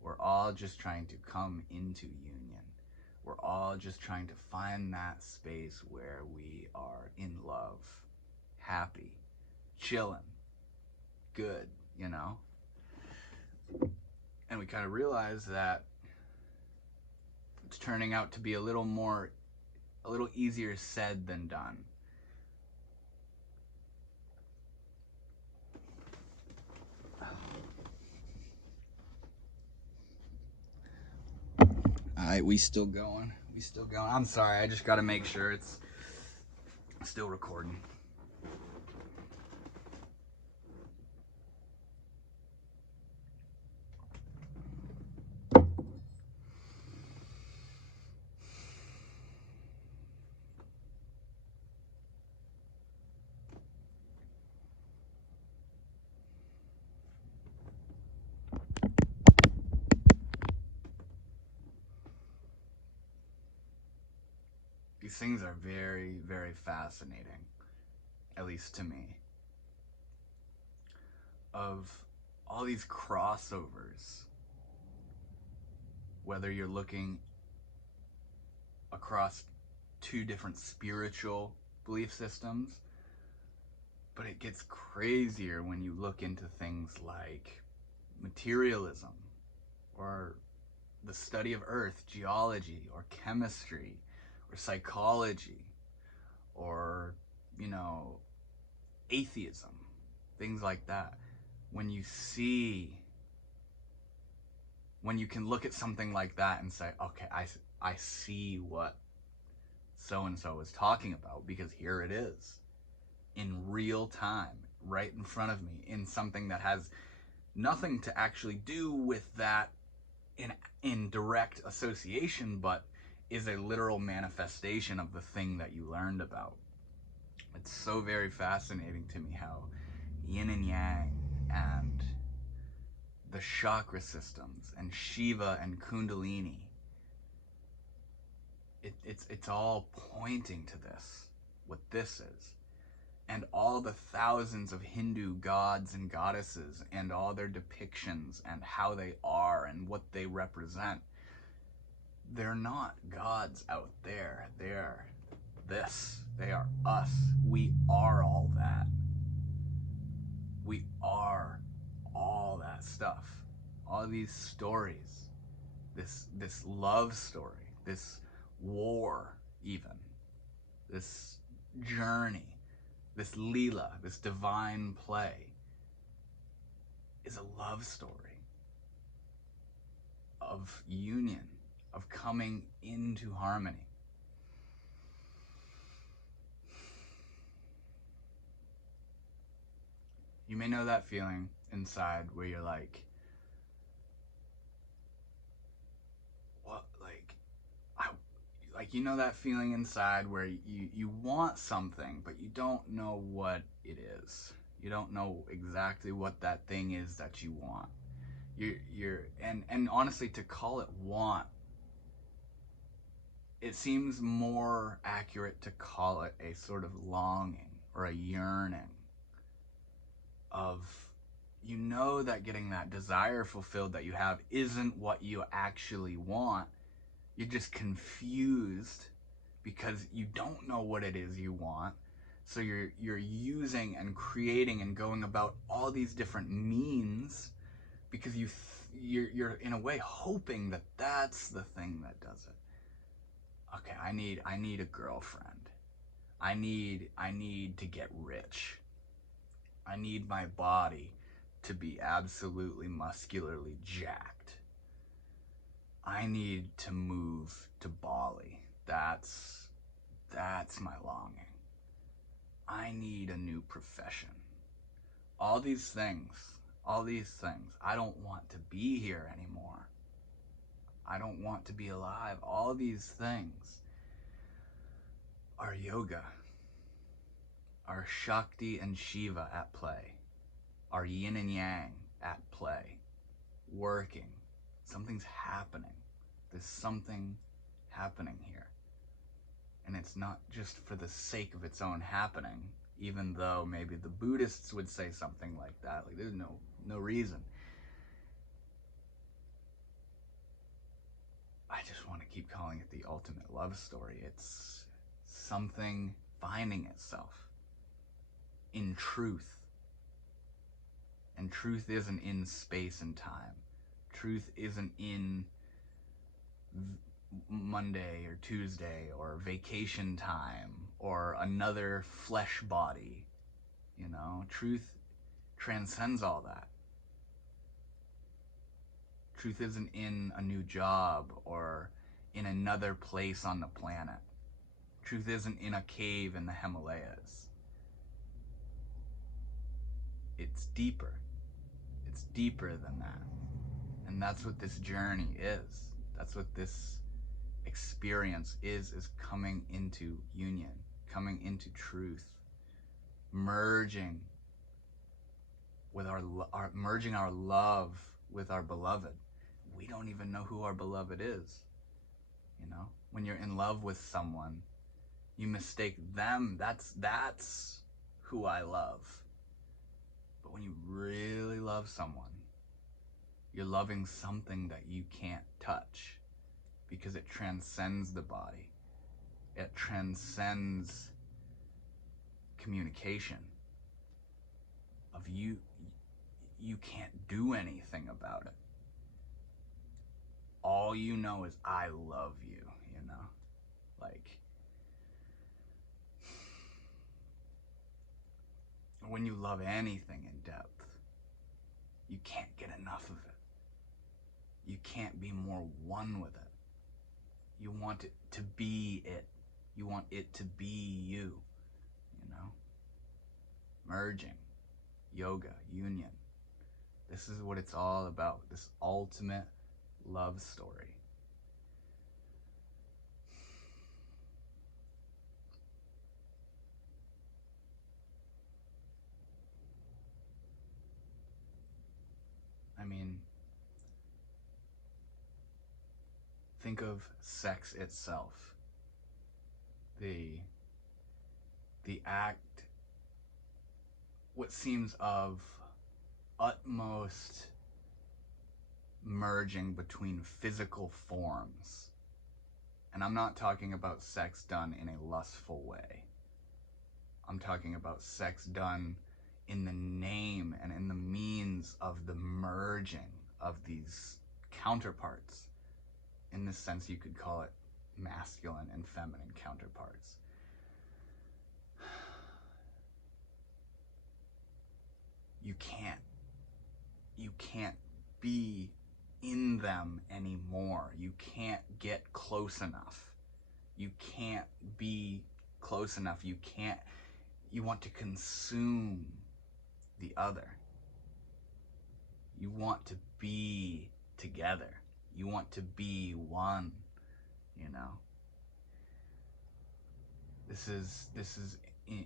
We're all just trying to come into union. We're all just trying to find that space where we are in love, happy, chilling, good, you know? And we kind of realize that it's turning out to be a little easier said than done. Alright, we still going. I'm sorry, I just gotta make sure it's still recording. these things are very, very fascinating, at least to me, of all these crossovers, whether you're looking across two different spiritual belief systems, but it gets crazier when you look into things like materialism, or the study of earth, geology, or chemistry, or psychology, or, you know, atheism, things like that. When you can look at something like that and say, okay, I see what so-and-so is talking about, because here it is in real time, right in front of me, in something that has nothing to actually do with that in direct association, but is a literal manifestation of the thing that you learned about. It's so very fascinating to me how yin and yang and the chakra systems and Shiva and Kundalini, it's all pointing to this, what this is. And all the thousands of Hindu gods and goddesses and all their depictions and how they are and what they represent, they're not gods out there. They're this. They are us. We are all that. We are all that stuff. All these stories, this love story, this war even, this journey, this Leela, this divine play, is a love story of union, of coming into harmony. You may know that feeling inside where you're like, what, like you know that feeling inside where you want something, but you don't know what it is. You don't know exactly what that thing is that you want. And honestly, to call it want, it seems more accurate to call it a sort of longing or a yearning of, you know, that getting that desire fulfilled that you have isn't what you actually want. You're just confused because you don't know what it is you want. So you're using and creating and going about all these different means because you're in a way hoping that that's the thing that does it. Okay, I need a girlfriend. I need to get rich. I need my body to be absolutely muscularly jacked. I need to move to Bali. That's my longing. I need a new profession. All these things. I don't want to be here anymore. I don't want to be alive. All these things are yoga, are Shakti and Shiva at play, are yin and yang at play, working. Something's happening. There's something happening here. And it's not just for the sake of its own happening, even though maybe the Buddhists would say something like that. Like, there's no reason. I just want to keep calling it the ultimate love story. It's something finding itself in truth. And truth isn't in space and time. Truth isn't in Monday or Tuesday or vacation time or another flesh body. You know, truth transcends all that. Truth isn't in a new job or in another place on the planet. Truth isn't in a cave in the Himalayas. It's deeper. It's deeper than that. And that's what this journey is. That's what this experience is coming into union, coming into truth, merging with merging our love with our beloved. We don't even know who our beloved is. You know, when you're in love with someone, You mistake them. That's who I love. But when you really love someone, you're loving something that you can't touch because it transcends the body. It transcends communication. Of you can't do anything about it. All you know is I love you, you know? Like, when you love anything in depth, you can't get enough of it. You can't be more one with it. You want it to be it. You want it to be you, you know? Merging, yoga, union. This is what it's all about, this ultimate love story. I mean, think of sex itself. The act, what seems of utmost merging between physical forms. And I'm not talking about sex done in a lustful way. I'm talking about sex done in the name and in the means of the merging of these counterparts. In this sense, you could call it masculine and feminine counterparts. You can't be in them anymore. You can't get close enough. You can't be close enough. You want to consume the other. You want to be together. You want to be one, you know? This is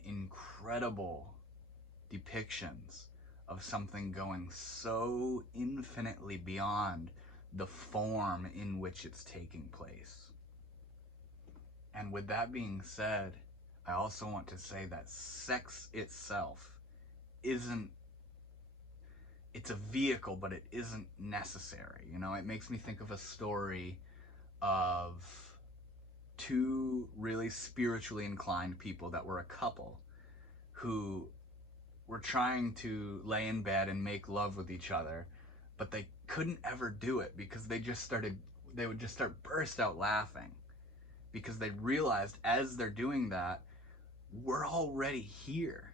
incredible depictions of something going so infinitely beyond the form in which it's taking place. And with that being said, I also want to say that sex itself it's a vehicle, but it isn't necessary. You know, it makes me think of a story of two really spiritually inclined people that were a couple who were trying to lay in bed and make love with each other, but they couldn't ever do it because they would just start burst out laughing because they realized as they're doing that, we're already here.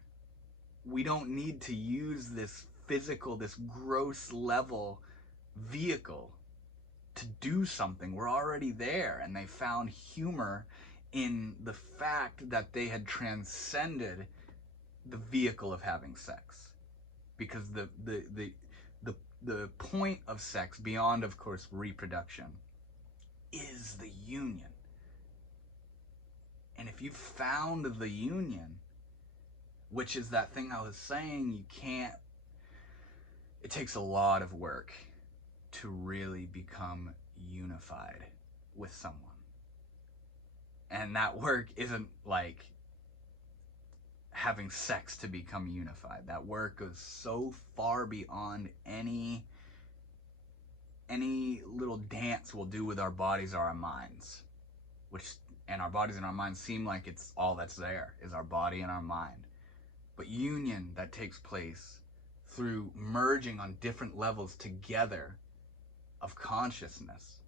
We don't need to use this physical, this gross level vehicle to do something. We're already there. And they found humor in the fact that they had transcended the vehicle of having sex, because the point of sex, beyond of course reproduction, is the union. And if you found the union, which is that thing I was saying, it takes a lot of work to really become unified with someone. And that work isn't like having sex to become unified. That work goes so far beyond any little dance we'll do with our bodies or our minds, and our bodies and our minds seem like it's all that's there is our body and our mind. But union that takes place through merging on different levels together of consciousness,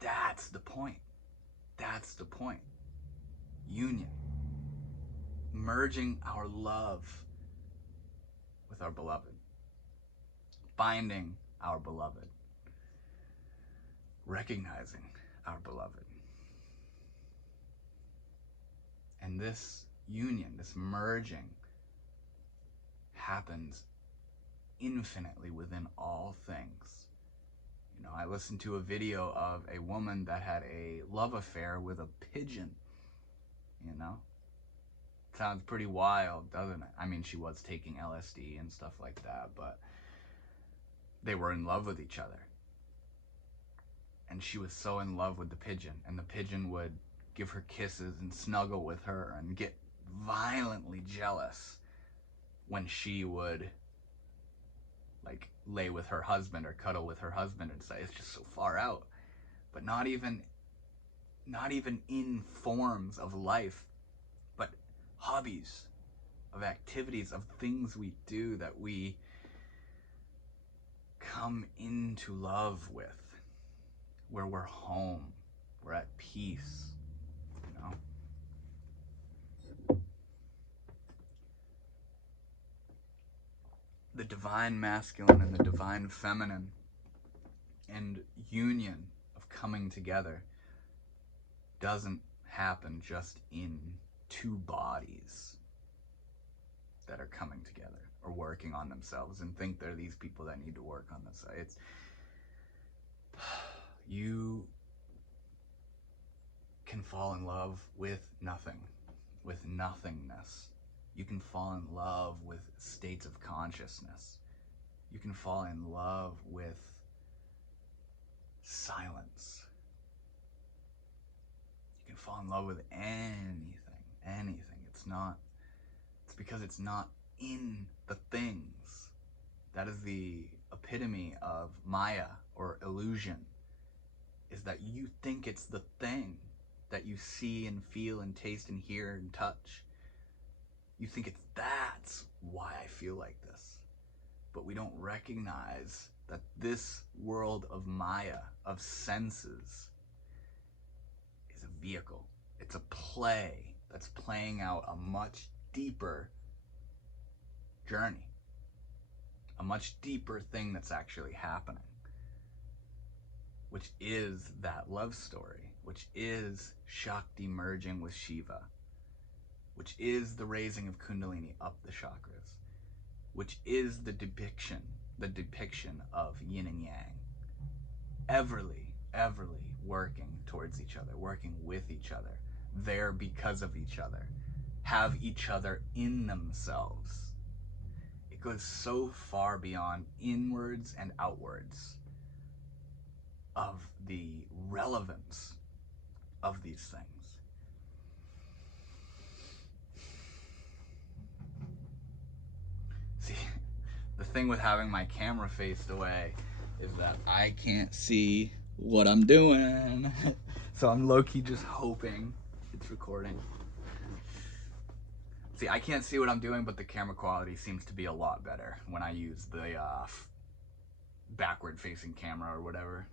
that's the point. That's the point. Union. Merging our love with our beloved. Finding our beloved. Recognizing our beloved. And this union, this merging, happens infinitely within all things. You know, I listened to a video of a woman that had a love affair with a pigeon. You know? Sounds pretty wild, doesn't it? I mean, she was taking LSD and stuff like that, but they were in love with each other. And she was so in love with the pigeon, and the pigeon would give her kisses and snuggle with her and get violently jealous when she would like lay with her husband or cuddle with her husband, and say it's just so far out. But not even in forms of life, but hobbies, of activities, of things we do that we come into love with, where we're home, we're at peace, you know? The divine masculine and the divine feminine and union of coming together doesn't happen just in two bodies that are coming together or working on themselves and think they're these people that need to work on this. It's you can fall in love with nothing, with nothingness. You can fall in love with states of consciousness. You can fall in love with silence. You can fall in love with anything. It's because it's not in the things. That is the epitome of Maya, or illusion, is that you think it's the thing that you see and feel and taste and hear and touch. You think that's why I feel like this. But we don't recognize that this world of Maya, of senses, is a vehicle. It's a play that's playing out a much deeper journey, a much deeper thing that's actually happening, which is that love story, which is Shakti merging with Shiva, which is the raising of Kundalini up the chakras, which is the depiction of yin and yang, everly working towards each other, working with each other, there because of each other, have each other in themselves. It goes so far beyond inwards and outwards of the relevance of these things. See, the thing with having my camera faced away is that I can't see what I'm doing. So I'm low-key just hoping it's recording. See, I can't see what I'm doing, but the camera quality seems to be a lot better when I use the backward-facing camera or whatever.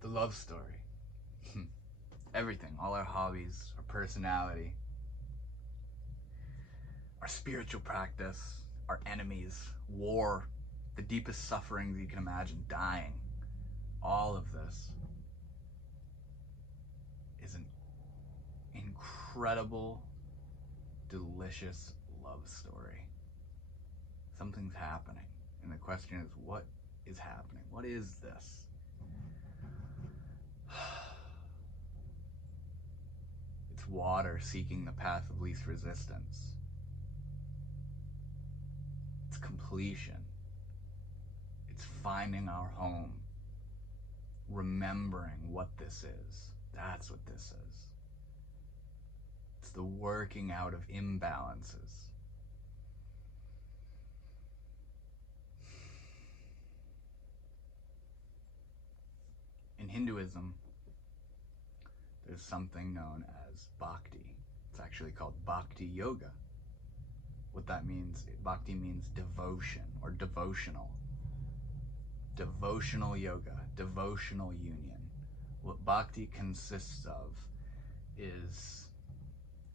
The love story. Everything, all our hobbies, our personality, our spiritual practice, our enemies, war, the deepest sufferings you can imagine, dying, all of this is an incredible, delicious love story. Something's happening, and the question is, what is happening? What is this? It's water seeking the path of least resistance. It's completion. It's finding our home. Remembering what this is. That's what this is. It's the working out of imbalances. In Hinduism, there's something known as Bhakti. It's actually called Bhakti Yoga. What that means, Bhakti means devotion or devotional. Devotional yoga, devotional union. What Bhakti consists of is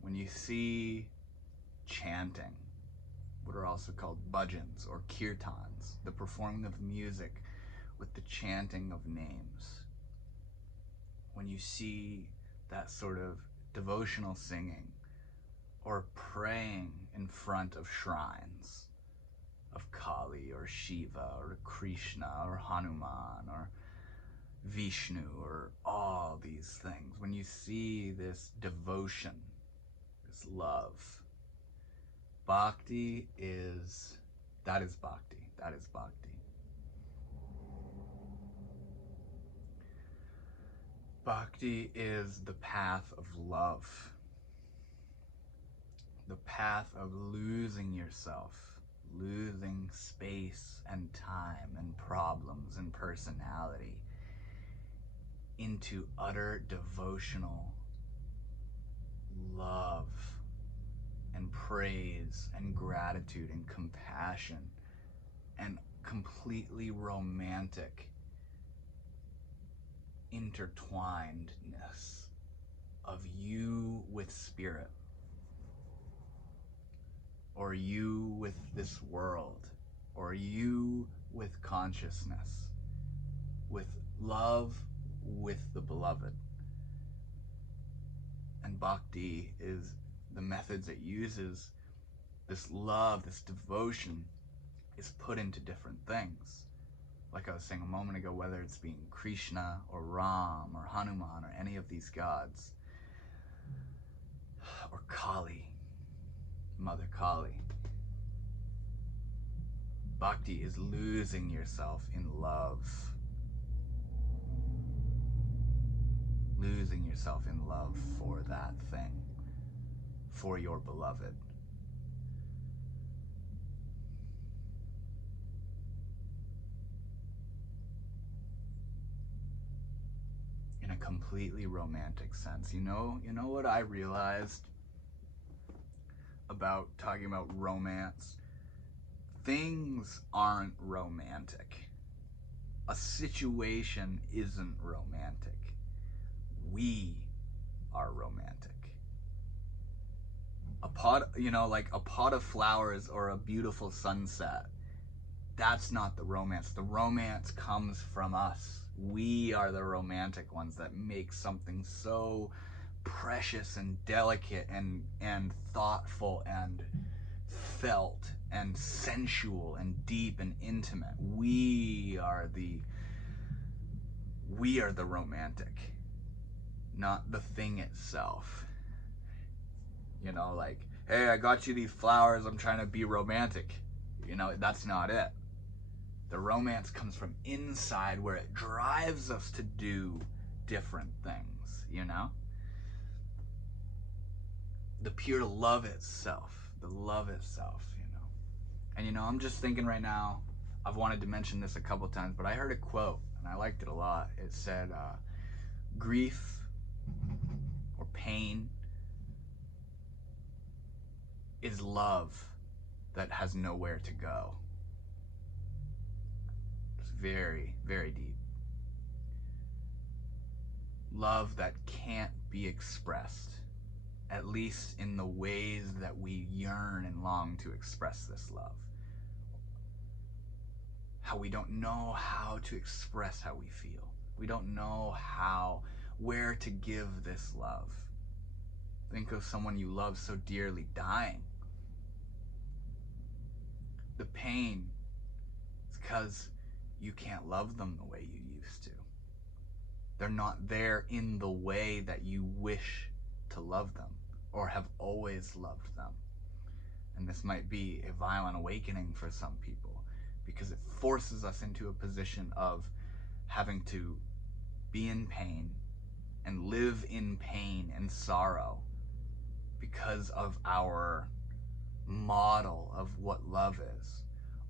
when you see chanting, what are also called bhajans or kirtans, the performing of music with the chanting of names. When you see that sort of devotional singing or praying in front of shrines of Kali or Shiva or Krishna or Hanuman or Vishnu or all these things, when you see this devotion, this love, Bhakti is, that is Bhakti, that is Bhakti. Bhakti is the path of love. The path of losing yourself, losing space and time and problems and personality into utter devotional love and praise and gratitude and compassion and completely romantic intertwinedness of you with spirit, or you with this world, or you with consciousness, with love with the beloved. And Bhakti is the methods it uses. This love, this devotion is put into different things. Like I was saying a moment ago, whether it's being Krishna or Ram or Hanuman or any of these gods, or Kali, Mother Kali. Bhakti is losing yourself in love. Losing yourself in love for that thing, for your beloved. In a completely romantic sense. You know what I realized about talking about romance? Things aren't romantic. A situation isn't romantic. We are romantic. A pot, like a pot of flowers or a beautiful sunset, that's not the romance. The romance comes from us. We are the romantic ones that make something so precious and delicate and thoughtful and felt and sensual and deep and intimate. We are the romantic, not the thing itself. Like, hey, I got you these flowers, I'm trying to be romantic. That's not it. The romance comes from inside, where it drives us to do different things, The pure love itself, the love itself, And I'm just thinking right now, I've wanted to mention this a couple times, but I heard a quote, and I liked it a lot. It said, grief or pain is love that has nowhere to go. It's very, very deep. Love that can't be expressed, at least in the ways that we yearn and long to express this love. How we don't know how to express how we feel. We don't know where to give this love. Think of someone you love so dearly dying. The pain is because you can't love them the way you used to. They're not there in the way that you wish to love them or have always loved them. And this might be a violent awakening for some people, because it forces us into a position of having to be in pain and live in pain and sorrow because of our model of what love is,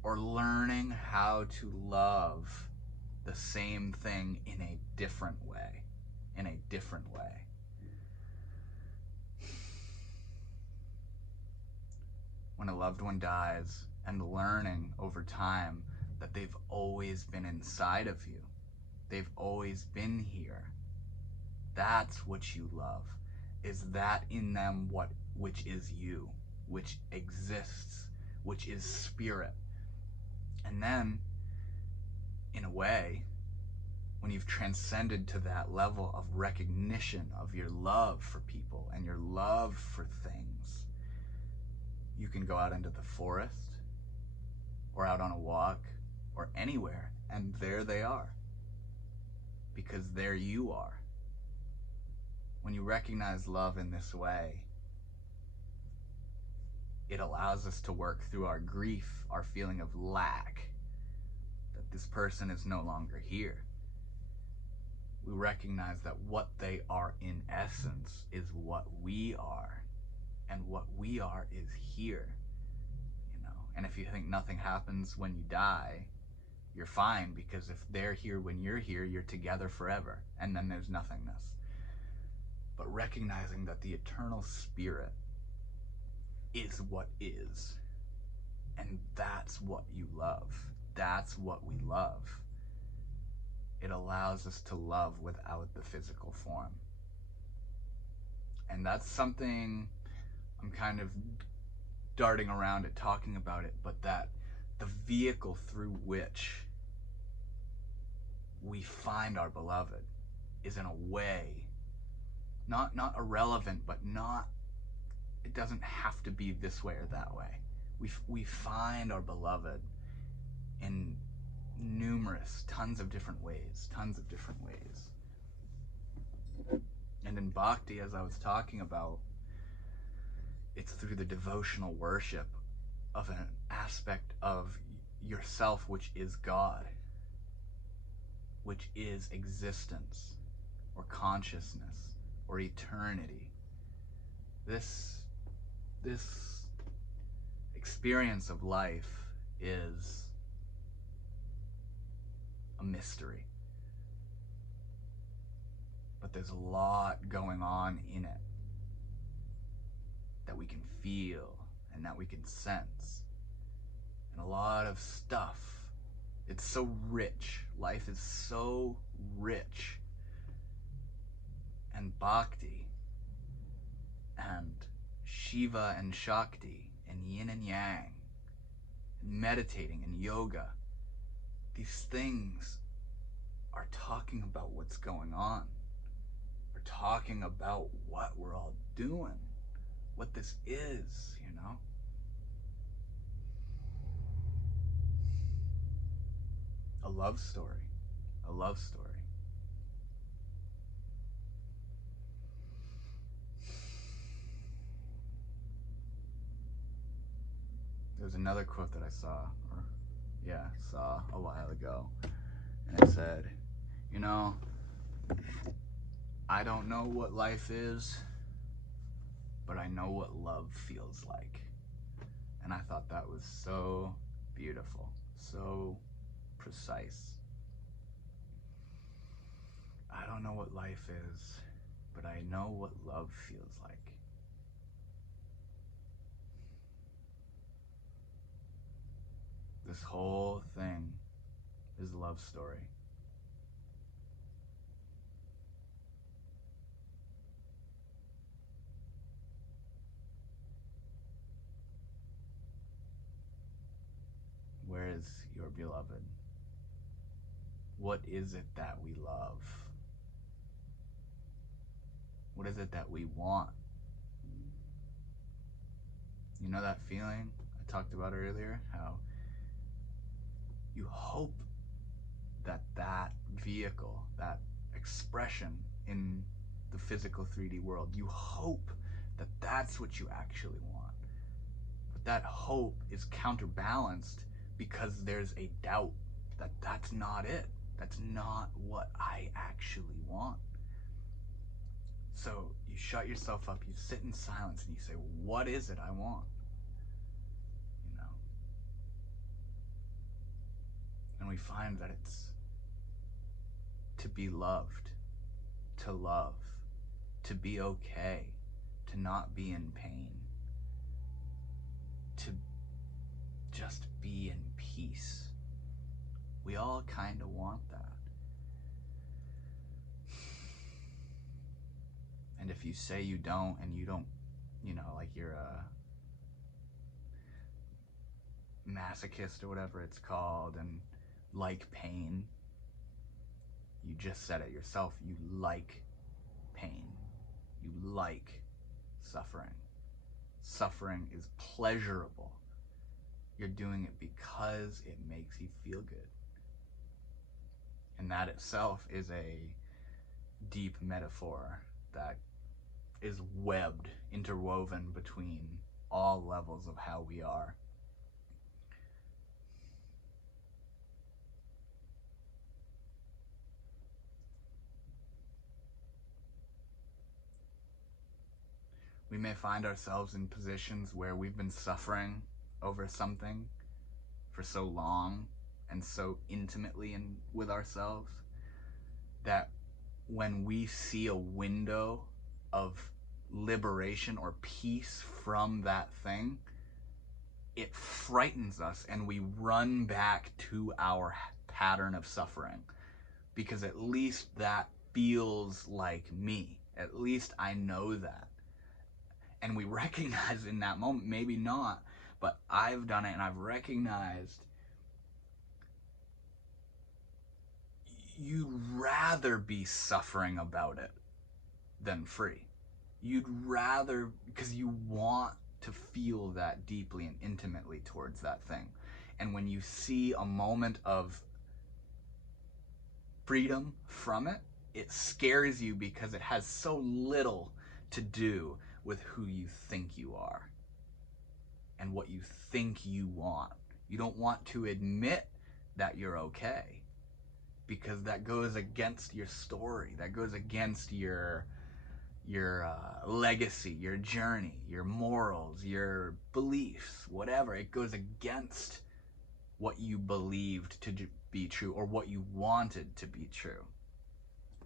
or learning how to love the same thing in a different way, When a loved one dies, and learning over time that they've always been inside of you, they've always been here. That's what you love, is that in them which is you, which exists, which is spirit. And then, in a way, when you've transcended to that level of recognition of your love for people and your love for things, you can go out into the forest or out on a walk or anywhere, and there they are, because there you are. When you recognize love in this way, it allows us to work through our grief, our feeling of lack, that this person is no longer here. we recognize that what they are in essence is what we are, and what we are is here, you know. And if you think nothing happens when you die, you're fine, because if they're here when you're here, you're together forever, and then there's nothingness. But recognizing that the eternal spirit is what is, and that's what you love. That's what we love. It allows us to love without the physical form. And that's something I'm kind of darting around at talking about it, but that the vehicle through which we find our beloved is, in a way, not irrelevant, but it doesn't have to be this way or that way. We find our beloved in tons of different ways. And in Bhakti, as I was talking about, it's through the devotional worship of an aspect of yourself which is God, which is existence, or consciousness, or eternity. This experience of life is a mystery. But there's a lot going on in it that we can feel and that we can sense. And a lot of stuff. It's so rich. Life is so rich. And Bhakti and Shiva and Shakti and yin and yang, and meditating and yoga, these things are talking about what's going on. We're talking about what we're all doing, what this is, you know? A love story. A love story. There's another quote that I saw a while ago, and it said, you know, I don't know what life is, but I know what love feels like. And I thought that was so beautiful, so precise. I don't know what life is, but I know what love feels like. This whole thing is a love story. Where is your beloved? What is it that we love? What is it that we want? You know that feeling I talked about earlier? How you hope that that vehicle, that expression in the physical 3D world, you hope that that's what you actually want. But that hope is counterbalanced because there's a doubt that that's not it. That's not what I actually want. So you shut yourself up, you sit in silence, and you say, what is it I want? You know? And we find that it's to be loved, to love, to be okay, to not be in pain, to just be in peace. We all kind of want that. And if you say you don't, and you don't, you know, like you're a masochist or whatever it's called, and like pain, you just said it yourself, you like pain. You like suffering. Suffering is pleasurable. You're doing it because it makes you feel good. And that itself is a deep metaphor that is webbed, interwoven between all levels of how we are. We may find ourselves in positions where we've been suffering over something for so long and so intimately with ourselves that when we see a window of liberation or peace from that thing, it frightens us and we run back to our pattern of suffering, because at least that feels like me. At least I know that. And we recognize in that moment, maybe not, but I've done it and I've recognized you'd rather be suffering about it than free. You'd rather, because you want to feel that deeply and intimately towards that thing. And when you see a moment of freedom from it, it scares you because it has so little to do with who you think you are and what you think you want. You don't want to admit that you're okay, because that goes against your story. That goes against your legacy, your journey, your morals, your beliefs, whatever. It goes against what you believed to be true or what you wanted to be true.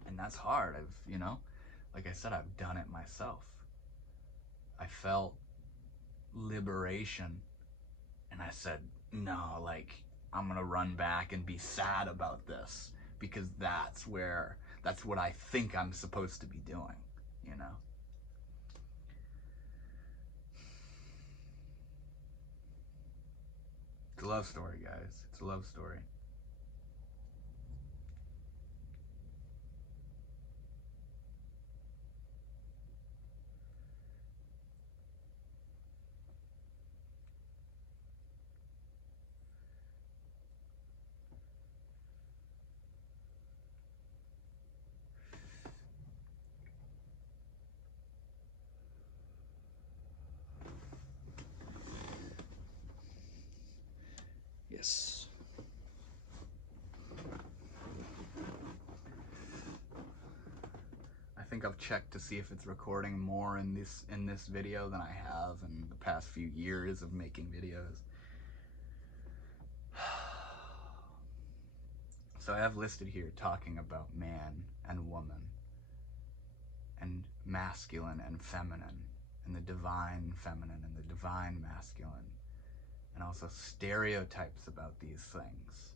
And that's hard. Like I said, I've done it myself. I felt liberation and I said, no, like, I'm gonna run back and be sad about this because that's what I think I'm supposed to be doing, you know? It's a love story, guys. It's a love story. Yes. I think I've checked to see if it's recording more in this video than I have in the past few years of making videos. So I have listed here talking about man and woman and masculine and feminine and the divine feminine and the divine masculine, and also stereotypes about these things,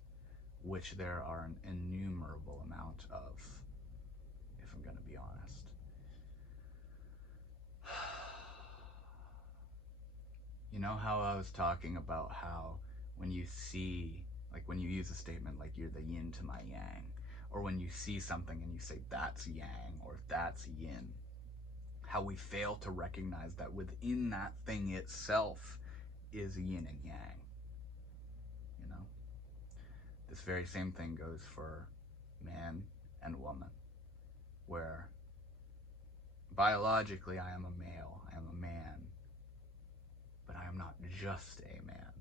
which there are an innumerable amount of, if I'm going to be honest. You know how I was talking about how when you see, like when you use a statement like you're the yin to my yang, or when you see something and you say that's yang or that's yin, how we fail to recognize that within that thing itself is yin and yang. You know, this very same thing goes for man and woman, where biologically I am a male, I am a man, but I am not just a man.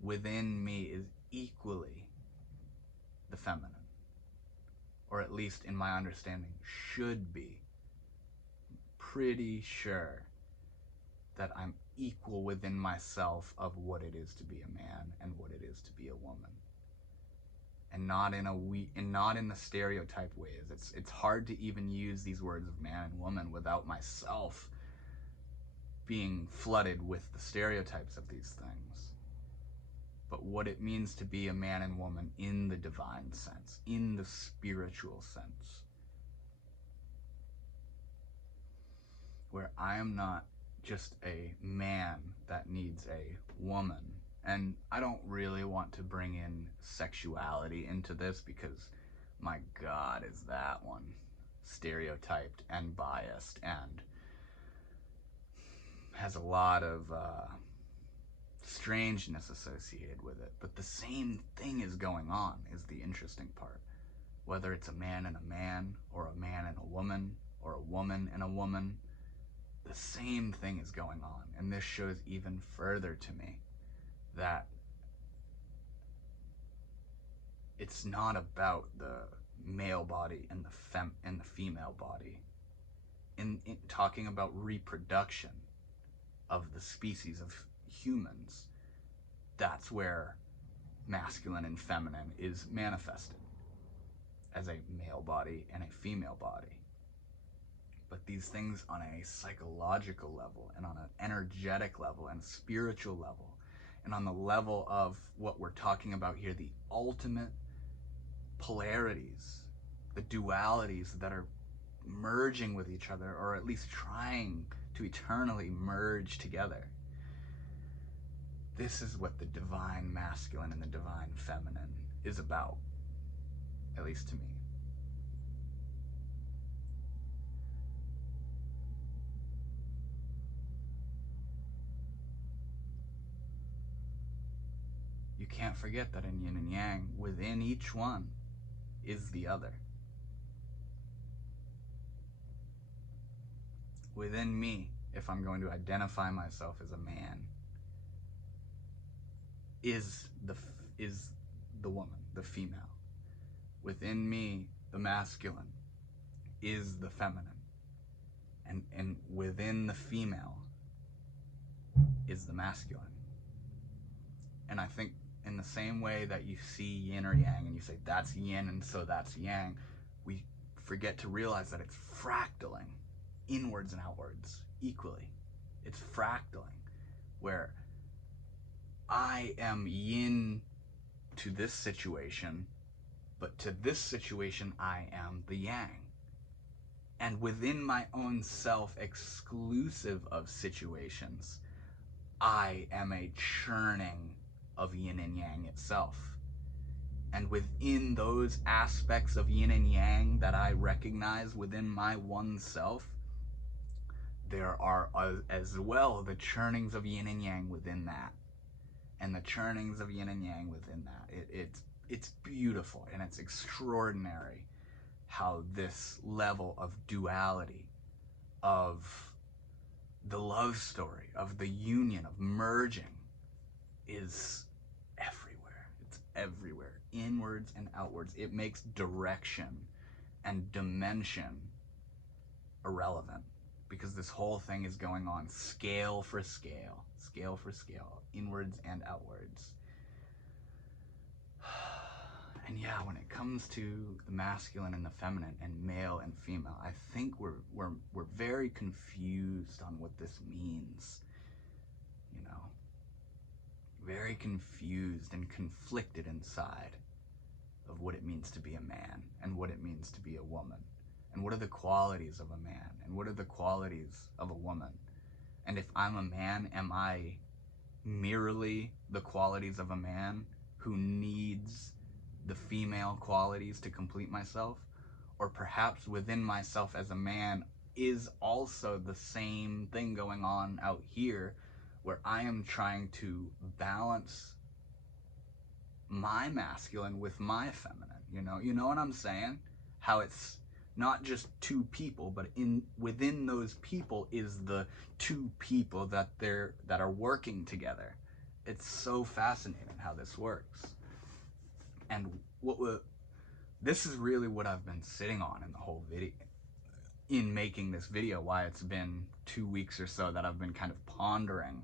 Within me is equally the feminine, or at least in my understanding should be. Pretty sure that I'm equal within myself of what it is to be a man and what it is to be a woman, and not in the stereotype ways. It's hard to even use these words of man and woman without myself being flooded with the stereotypes of these things. But what it means to be a man and woman in the divine sense, in the spiritual sense, where I am not just a man that needs a woman. And I don't really want to bring in sexuality into this because, my God, is that one stereotyped and biased and has a lot of strangeness associated with it. But the same thing is going on, is the interesting part. Whether it's a man and a man, or a man and a woman, or a woman and a woman, the same thing is going on. And this shows even further to me that it's not about the male body and the female body. in talking about reproduction of the species of humans, that's where masculine and feminine is manifested, as a male body and a female body. But these things on a psychological level and on an energetic level and spiritual level and on the level of what we're talking about here, the ultimate polarities, the dualities that are merging with each other, or at least trying to eternally merge together. This is what the divine masculine and the divine feminine is about, at least to me. You can't forget that in yin and yang, within each one is the other. Within me, if I'm going to identify myself as a man, is the woman, the female. Within me, the masculine is the feminine. And within the female is the masculine. And I think in the same way that you see yin or yang and you say that's yin and so that's yang, we forget to realize that it's fractaling inwards and outwards equally. It's fractaling, where I am yin to this situation, but to this situation I am the yang. And within my own self, exclusive of situations, I am a churning of yin and yang itself. And within those aspects of yin and yang that I recognize within my one self, there are as well the churnings of yin and yang within that. And the churnings of yin and yang within that. It's beautiful and it's extraordinary how this level of duality, of the love story, of the union, of merging, is everywhere. It's everywhere, inwards and outwards. It makes direction and dimension irrelevant, because this whole thing is going on scale for scale, inwards and outwards. And yeah, when it comes to the masculine and the feminine and male and female, I think we're very confused on what this means. You know, very confused and conflicted inside of what it means to be a man and what it means to be a woman. And what are the qualities of a man and what are the qualities of a woman? And if I'm a man, am I merely the qualities of a man who needs the female qualities to complete myself? Or perhaps within myself as a man is also the same thing going on out here, where I am trying to balance my masculine with my feminine. You know what I'm saying? How it's not just two people, but within those people is the two people that are working together. It's so fascinating how this works. And this is really what I've been sitting on in the whole video, in making this video, why it's been 2 weeks or so that I've been kind of pondering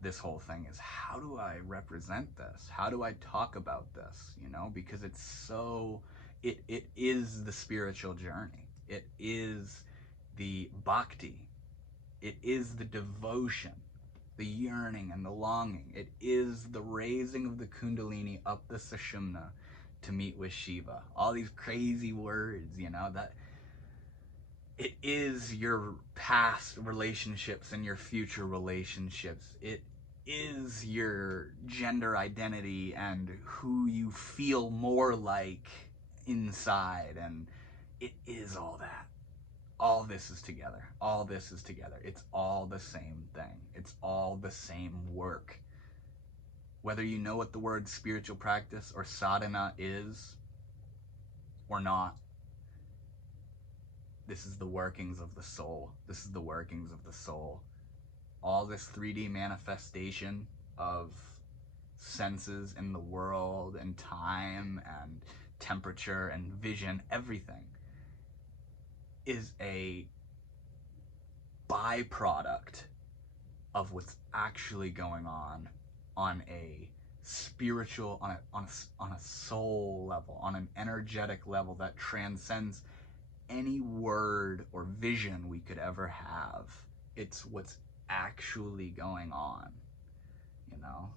this whole thing, is how do I represent this? How do I talk about this? Because it's so, it is the spiritual journey. It is the Bhakti. It is the devotion, the yearning and the longing. It is the raising of the Kundalini up the Sushumna to meet with Shiva. All these crazy words, that it is your past relationships and your future relationships. It is your gender identity and who you feel more like inside. And it is all that. All this is together. All this is together. It's all the same thing. It's all the same work. Whether you know what the word spiritual practice or sadhana is or not, this is the workings of the soul. This is the workings of the soul. All this 3D manifestation of senses in the world and time and temperature and vision, everything is a byproduct of what's actually going on a spiritual, on a soul level, on an energetic level that transcends any word or vision we could ever have. It's what's actually going on, you know?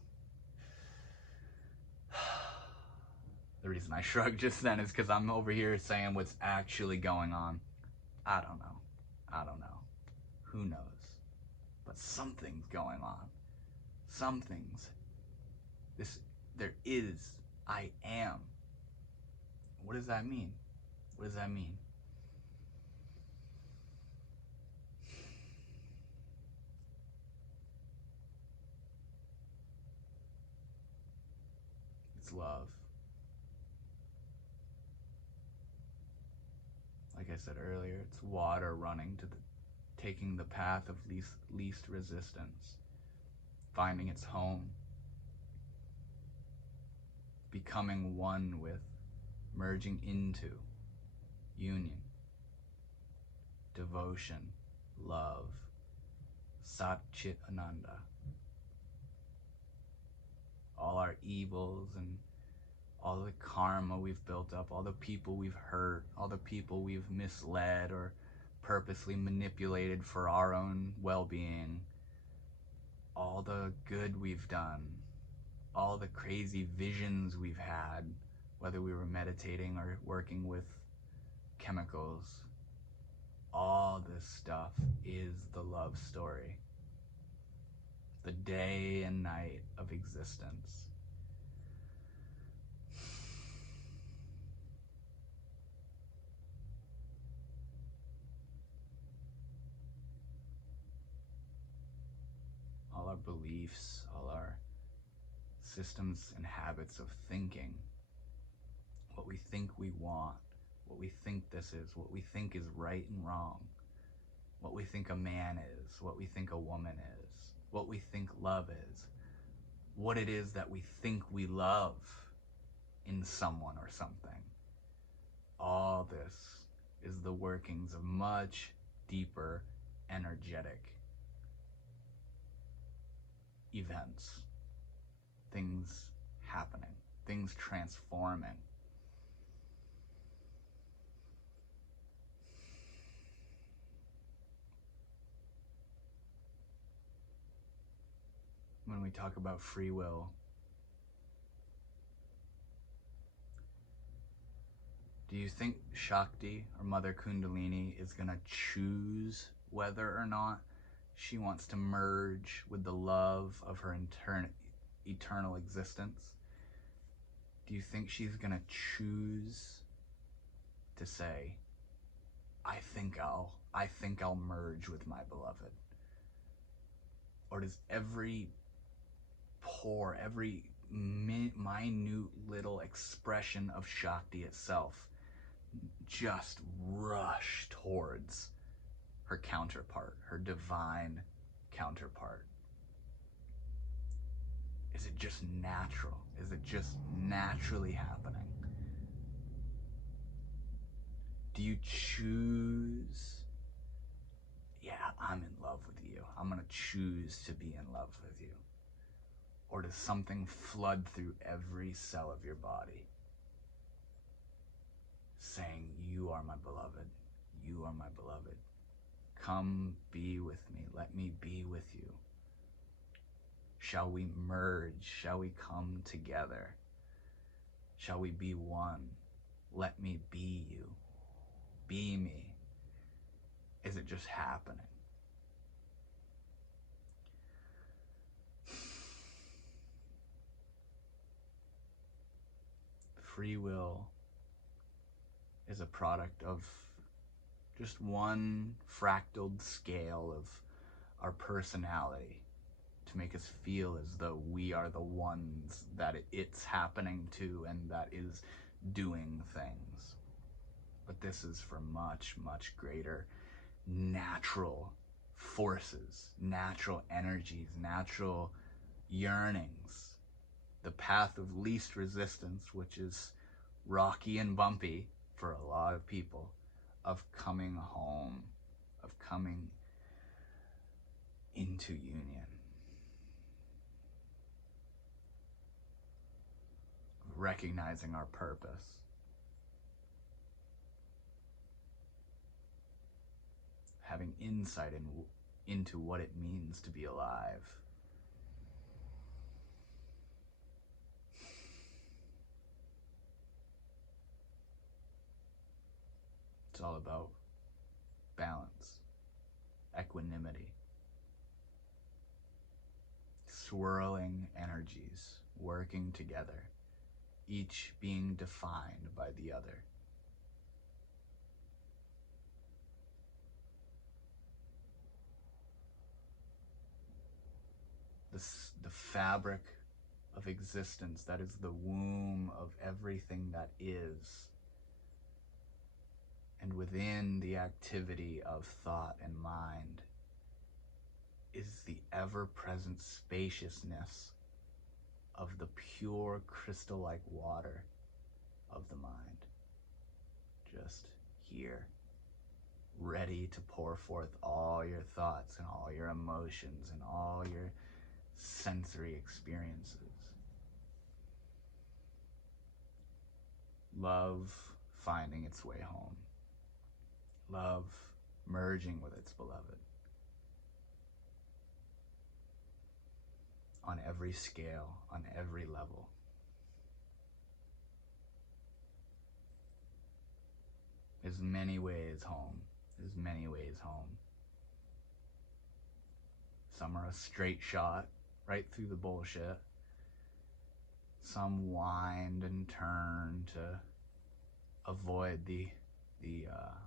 The reason I shrugged just then is because I'm over here saying what's actually going on. I don't know. Who knows? But something's going on. Something's. There is. I am. What does that mean? What does that mean? It's love. Like I said earlier, it's water running taking the path of least resistance, finding its home, becoming one with, merging into union, devotion, love, Sat Chit Ananda. All our evils and all the karma we've built up, all the people we've hurt, all the people we've misled or purposely manipulated for our own well-being, all the good we've done, all the crazy visions we've had, whether we were meditating or working with chemicals, all this stuff is the love story. The day and night of existence. All our beliefs, all our systems and habits of thinking, what we think we want, what we think this is, what we think is right and wrong, what we think a man is, what we think a woman is, what we think love is, what it is that we think we love in someone or something. All this is the workings of much deeper energetic events, things happening, things transforming. When we talk about free will, do you think Shakti or Mother Kundalini is going to choose whether or not she wants to merge with the love of her eternal existence? Do you think she's going to choose to say, I think I'll merge with my beloved? Or does every pore, every minute little expression of Shakti itself just rush towards her counterpart, her divine counterpart? Is it just natural? Is it just naturally happening? Do you choose, yeah, I'm in love with you. I'm going to choose to be in love with you. Or does something flood through every cell of your body saying, you are my beloved, you are my beloved. Come be with me, let me be with you. Shall we merge? Shall we come together? Shall we be one? Let me be you. Be me. Is it just happening? Free will is a product of just one fractaled scale of our personality to make us feel as though we are the ones that it's happening to and that is doing things. But this is for much, much greater natural forces, natural energies, natural yearnings. The path of least resistance, which is rocky and bumpy for a lot of people, of coming home, of coming into union. Recognizing our purpose. Having insight into what it means to be alive. It's all about balance, equanimity, swirling energies working together, each being defined by the other. The fabric of existence that is the womb of everything that is, and within the activity of thought and mind is the ever-present spaciousness of the pure crystal-like water of the mind, just here, ready to pour forth all your thoughts and all your emotions and all your sensory experiences. Love finding its way home. Love merging with its beloved. On every scale, on every level. There's many ways home. There's many ways home. Some are a straight shot right through the bullshit. Some wind and turn to avoid the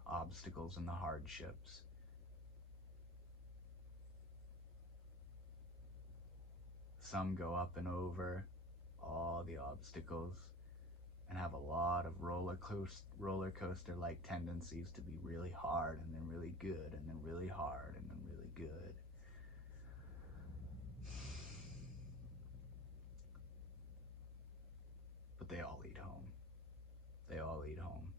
obstacles and the hardships. Some go up and over all the obstacles and have a lot of roller coaster-like tendencies to be really hard and then really good and then really hard and then really good. But they all lead home. They all lead home.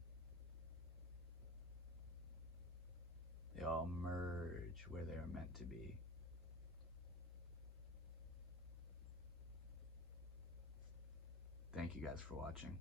They all merge where they are meant to be. Thank you guys for watching.